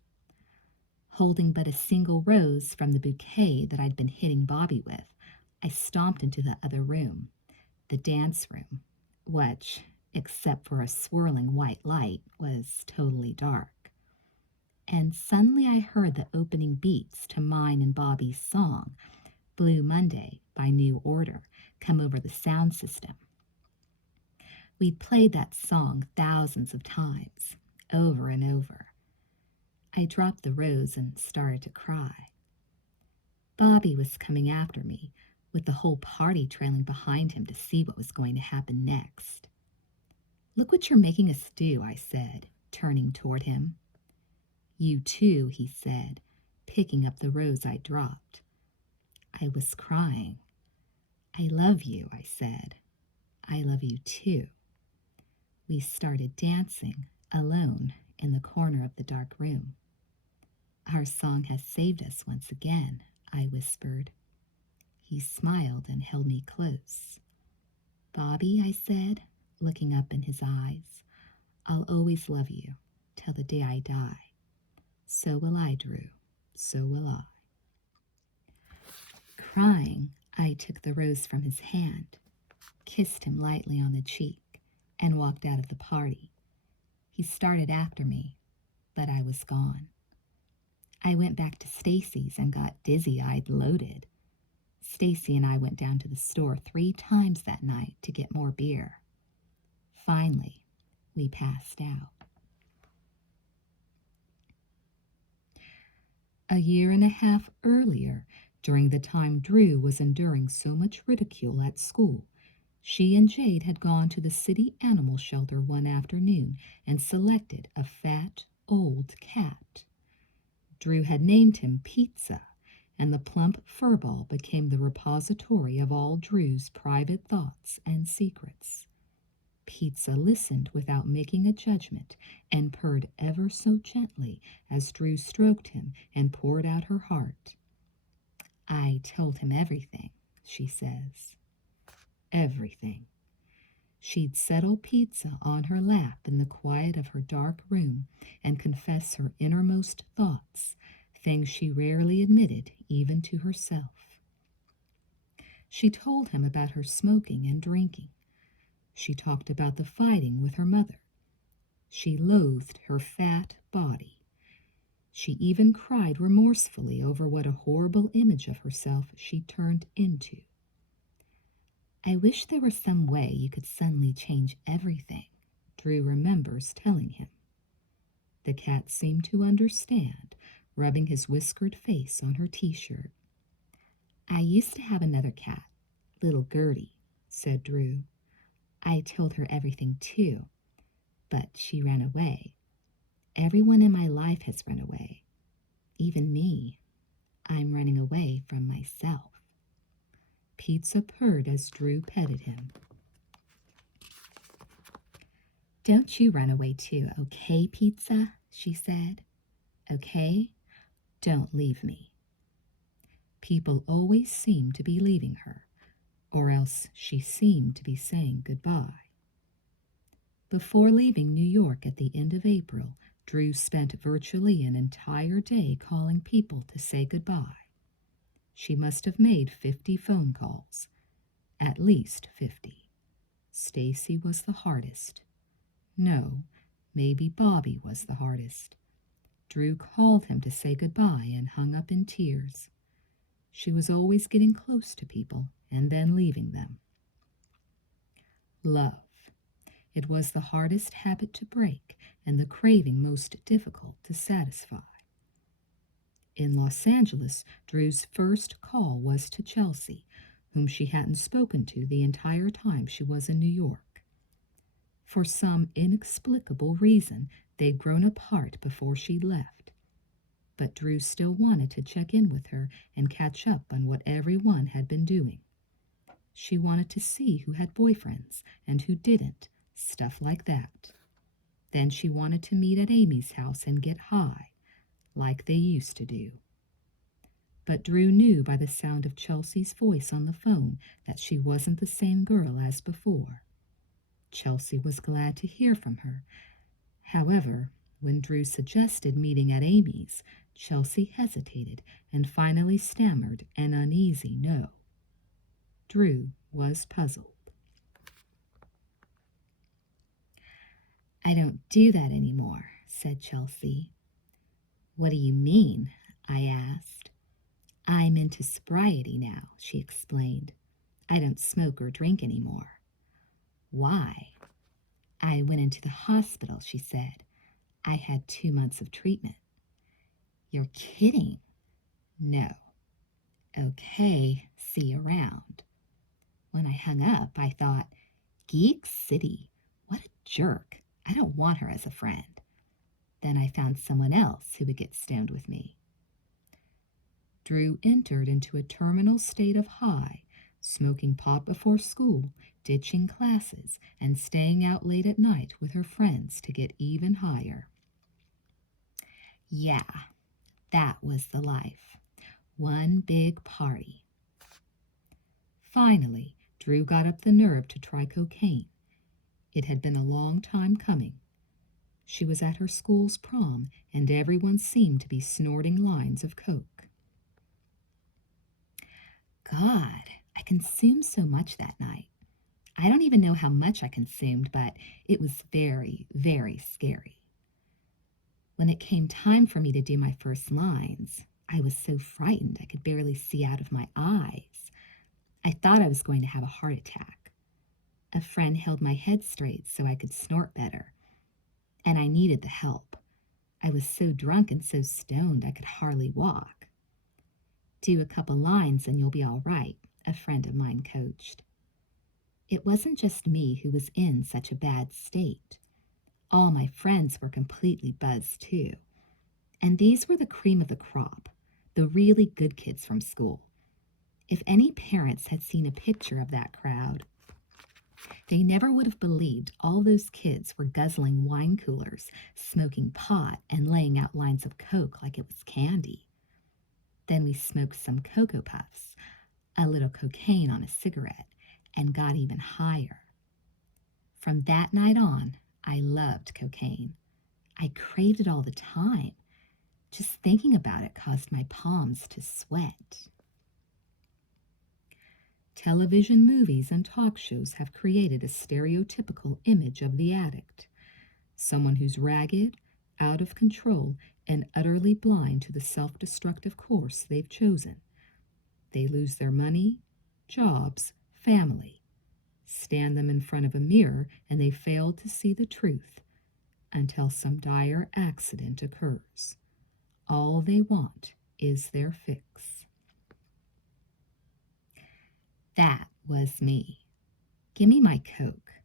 Holding but a single rose from the bouquet that I'd been hitting Bobby with, I stomped into the other room, the dance room, which, except for a swirling white light, was totally dark. And suddenly I heard the opening beats to mine and Bobby's song, Blue Monday by New Order, come over the sound system. We'd played that song thousands of times, over and over. I dropped the rose and started to cry. Bobby was coming after me, with the whole party trailing behind him to see what was going to happen next. "Look what you're making us do," I said, turning toward him. "You too," he said, picking up the rose I dropped. I was crying. "I love you," I said. "I love you too." We started dancing, alone, in the corner of the dark room. "Our song has saved us once again," I whispered. He smiled and held me close. "Bobby," I said, looking up in his eyes, "I'll always love you, till the day I die. So will I, Drew. So will I." Crying, I took the rose from his hand, kissed him lightly on the cheek, and walked out of the party. He started after me, but I was gone. I went back to Stacy's and got dizzy-eyed loaded. Stacy and I went down to the store 3 times that night to get more beer. Finally, we passed out. A year and a half earlier, during the time Drew was enduring so much ridicule at school, she and Jade had gone to the city animal shelter one afternoon and selected a fat, old cat. Drew had named him Pizza, and the plump furball became the repository of all Drew's private thoughts and secrets. Pizza listened without making a judgment and purred ever so gently as Drew stroked him and poured out her heart. "I told him everything," she says. Everything. She'd settle Pizza on her lap in the quiet of her dark room and confess her innermost thoughts, things she rarely admitted even to herself. She told him about her smoking and drinking. She talked about the fighting with her mother. She loathed her fat body. She even cried remorsefully over what a horrible image of herself she'd turned into. "I wish there were some way you could suddenly change everything," Drew remembers telling him. The cat seemed to understand, rubbing his whiskered face on her t-shirt. "I used to have another cat, little Gertie," said Drew. "I told her everything too, but she ran away. Everyone in my life has run away. Even me. I'm running away from myself." Pizza purred as Drew petted him. "Don't you run away too, okay, Pizza?" she said. "Okay? Don't leave me." People always seemed to be leaving her, or else she seemed to be saying goodbye. Before leaving New York at the end of April, Drew spent virtually an entire day calling people to say goodbye. She must have made 50 phone calls. At least 50. Stacy was the hardest. No, maybe Bobby was the hardest. Drew called him to say goodbye and hung up in tears. She was always getting close to people and then leaving them. Love. It was the hardest habit to break and the craving most difficult to satisfy. In Los Angeles, Drew's first call was to Chelsea, whom she hadn't spoken to the entire time she was in New York. For some inexplicable reason, they'd grown apart before she left. But Drew still wanted to check in with her and catch up on what everyone had been doing. She wanted to see who had boyfriends and who didn't, stuff like that. Then she wanted to meet at Amy's house and get high, like they used to do. but Drew knew by the sound of Chelsea's voice on the phone that she wasn't the same girl as before. Chelsea was glad to hear from her. However, when Drew suggested meeting at Amy's, Chelsea hesitated and finally stammered an uneasy no. Drew was puzzled. "I don't do that anymore," said Chelsea. "What do you mean?" I asked. "I'm into sobriety now," she explained. "I don't smoke or drink anymore." "Why?" "I went into the hospital," she said. "I had 2 months of treatment." "You're kidding." "No." "Okay, see you around." When I hung up, I thought, Geek City, what a jerk. I don't want her as a friend. Then I found someone else who would get stoned with me. Drew entered into a terminal state of high, smoking pot before school, ditching classes, and staying out late at night with her friends to get even higher. Yeah, that was the life. One big party. Finally, Drew got up the nerve to try cocaine. It had been a long time coming. She was at her school's prom, and everyone seemed to be snorting lines of coke. God, I consumed so much that night. I don't even know how much I consumed, but it was very, very scary. When it came time for me to do my first lines, I was so frightened I could barely see out of my eyes. I thought I was going to have a heart attack. A friend held my head straight so I could snort better. And I needed the help. I was so drunk and so stoned I could hardly walk. "Do a couple lines and you'll be all right," a friend of mine coached. It wasn't just me who was in such a bad state. All my friends were completely buzzed too. And these were the cream of the crop, the really good kids from school. If any parents had seen a picture of that crowd, they never would have believed all those kids were guzzling wine coolers, smoking pot, and laying out lines of coke like it was candy. Then we smoked some Cocoa Puffs, a little cocaine on a cigarette, and got even higher. From that night on, I loved cocaine. I craved it all the time. Just thinking about it caused my palms to sweat. Television, movies, and talk shows have created a stereotypical image of the addict. Someone who's ragged, out of control, and utterly blind to the self-destructive course they've chosen. They lose their money, jobs, family. Stand them in front of a mirror and they fail to see the truth until some dire accident occurs. All they want is their fix. That was me. Give me my Coke.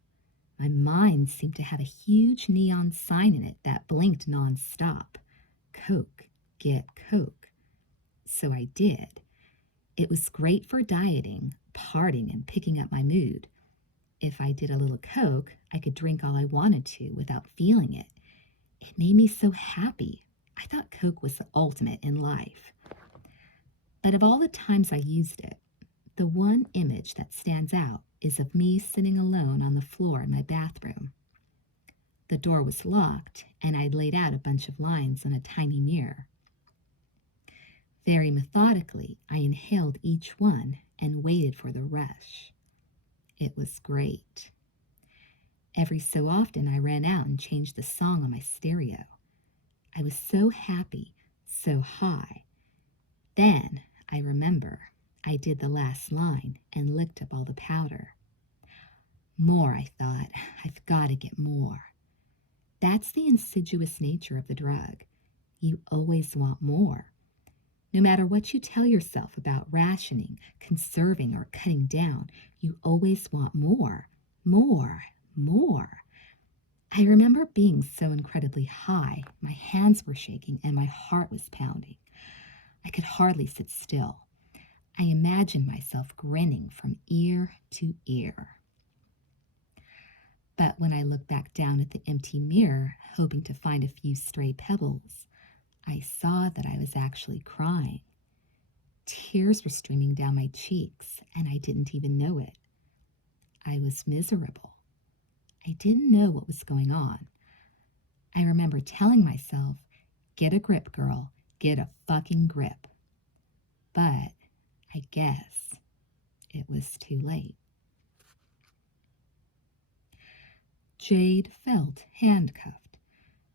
My mind seemed to have a huge neon sign in it that blinked nonstop. Coke, get Coke. So I did. It was great for dieting, partying, and picking up my mood. If I did a little Coke, I could drink all I wanted to without feeling it. It made me so happy. I thought Coke was the ultimate in life. But of all the times I used it, the one image that stands out is of me sitting alone on the floor in my bathroom. The door was locked, and I'd laid out a bunch of lines on a tiny mirror. Very methodically, I inhaled each one and waited for the rush. It was great. Every so often, I ran out and changed the song on my stereo. I was so happy, so high. Then, I remember, I did the last line and licked up all the powder. More, I thought. I've got to get more. That's the insidious nature of the drug. You always want more. No matter what you tell yourself about rationing, conserving, or cutting down, you always want more, more, more. I remember being so incredibly high, my hands were shaking and my heart was pounding. I could hardly sit still. I imagined myself grinning from ear to ear. But when I looked back down at the empty mirror, hoping to find a few stray pebbles, I saw that I was actually crying. Tears were streaming down my cheeks, and I didn't even know it. I was miserable. I didn't know what was going on. I remember telling myself, "Get a grip, girl. Get a fucking grip." But I guess it was too late. Jade felt handcuffed.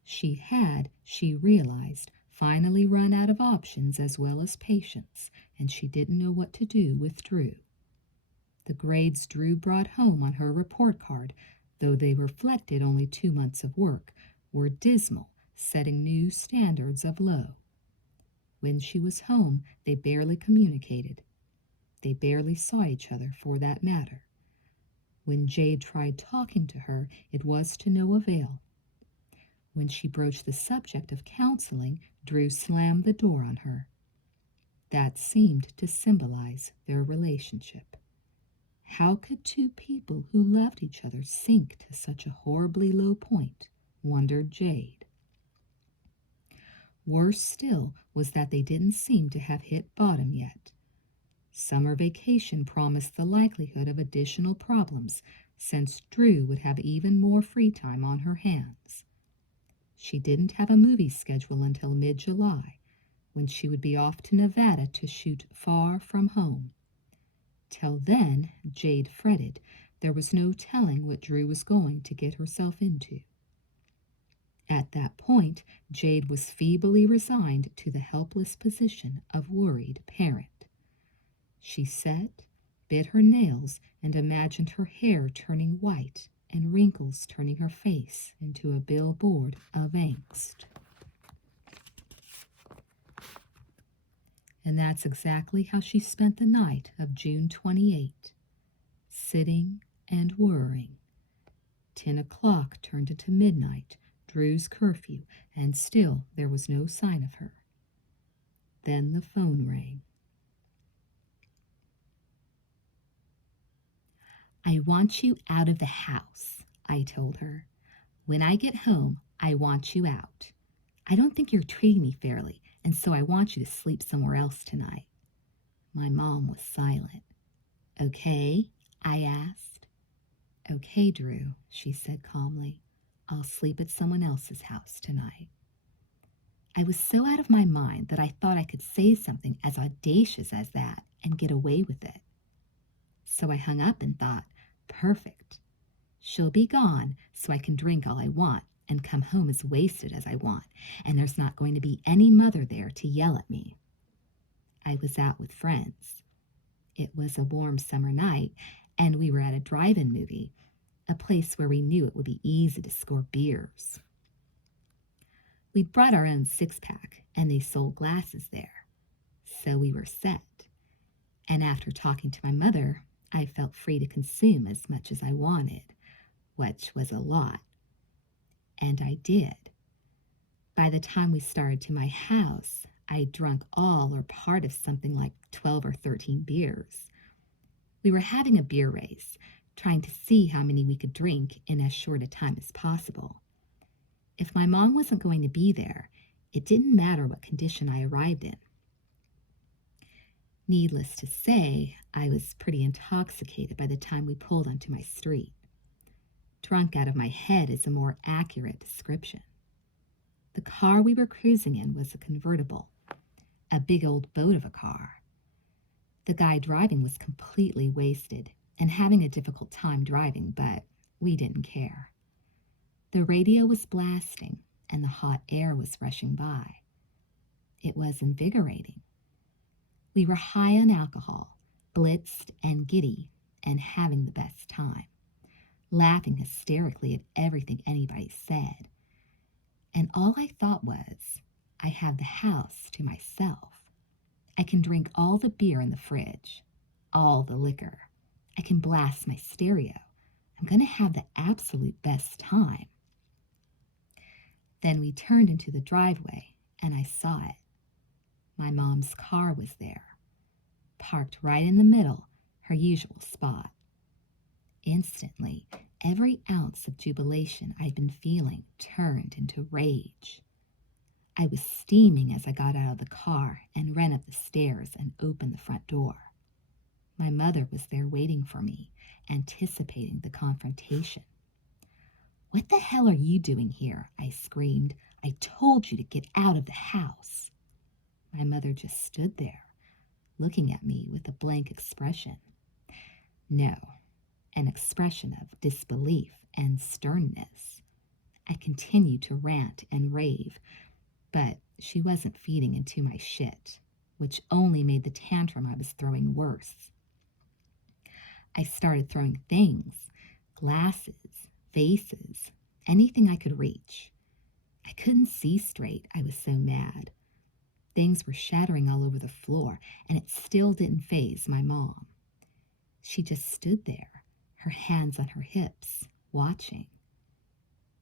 She realized, finally run out of options as well as patience, and she didn't know what to do with Drew. The grades Drew brought home on her report card, though they reflected only 2 months of work, were dismal, setting new standards of low. When she was home, they barely communicated. They barely saw each other, for that matter. When Jade tried talking to her, it was to no avail. When she broached the subject of counseling, Drew slammed the door on her. That seemed to symbolize their relationship. How could two people who loved each other sink to such a horribly low point, wondered Jade. Worse still was that they didn't seem to have hit bottom yet. Summer vacation promised the likelihood of additional problems, since Drew would have even more free time on her hands. She didn't have a movie schedule until mid-July, when she would be off to Nevada to shoot Far From Home. Till then, Jade fretted, there was no telling what Drew was going to get herself into. At that point, Jade was feebly resigned to the helpless position of worried parent. She sat, bit her nails, and imagined her hair turning white and wrinkles turning her face into a billboard of angst. And that's exactly how she spent the night of June 28, sitting and worrying. 10 o'clock turned into midnight, Drew's curfew, and still there was no sign of her. Then the phone rang. "I want you out of the house," I told her. "When I get home, I want you out. I don't think you're treating me fairly, and so I want you to sleep somewhere else tonight." My mom was silent. "Okay?" I asked. "Okay, Drew," she said calmly. "I'll sleep at someone else's house tonight." I was so out of my mind that I thought I could say something as audacious as that and get away with it. So I hung up and thought, perfect. She'll be gone, so I can drink all I want and come home as wasted as I want, and there's not going to be any mother there to yell at me. I was out with friends. It was a warm summer night, and we were at a drive-in movie, a place where we knew it would be easy to score beers. We'd brought our own six-pack, and they sold glasses there. So we were set. And after talking to my mother, I felt free to consume as much as I wanted, which was a lot. And I did. By the time we started to my house, I'd drunk all or part of something like 12 or 13 beers. We were having a beer race, trying to see how many we could drink in as short a time as possible. If my mom wasn't going to be there, it didn't matter what condition I arrived in. Needless to say, I was pretty intoxicated by the time we pulled onto my street. Drunk out of my head is a more accurate description. The car we were cruising in was a convertible, a big old boat of a car. The guy driving was completely wasted and having a difficult time driving, but we didn't care. The radio was blasting and the hot air was rushing by. It was invigorating. We were high on alcohol, blitzed and giddy, and having the best time, laughing hysterically at everything anybody said. And all I thought was, I have the house to myself. I can drink all the beer in the fridge, all the liquor. I can blast my stereo. I'm going to have the absolute best time. Then we turned into the driveway, and I saw it. My mom's car was there, parked right in the middle, her usual spot. Instantly, every ounce of jubilation I'd been feeling turned into rage. I was steaming as I got out of the car and ran up the stairs and opened the front door. My mother was there waiting for me, anticipating the confrontation. "What the hell are you doing here?" I screamed. "I told you to get out of the house." My mother just stood there, looking at me with a blank expression. No, an expression of disbelief and sternness. I continued to rant and rave, but she wasn't feeding into my shit, which only made the tantrum I was throwing worse. I started throwing things, glasses, vases, anything I could reach. I couldn't see straight. I was so mad. Things were shattering all over the floor, and it still didn't faze my mom. She just stood there, her hands on her hips, watching.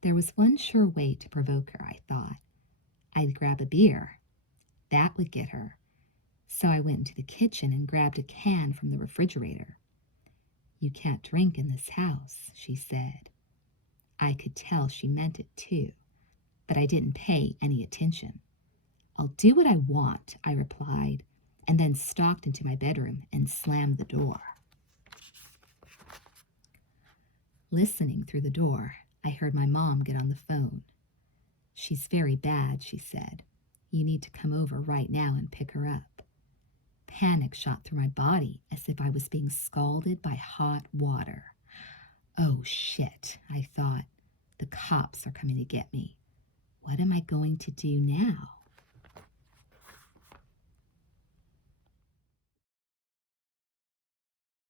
There was one sure way to provoke her, I thought. I'd grab a beer. That would get her. So I went into the kitchen and grabbed a can from the refrigerator. "You can't drink in this house," she said. I could tell she meant it too, but I didn't pay any attention. "I'll do what I want," I replied, and then stalked into my bedroom and slammed the door. Listening through the door, I heard my mom get on the phone. "She's very bad," she said. "You need to come over right now and pick her up." Panic shot through my body as if I was being scalded by hot water. Oh shit, I thought. The cops are coming to get me. What am I going to do now?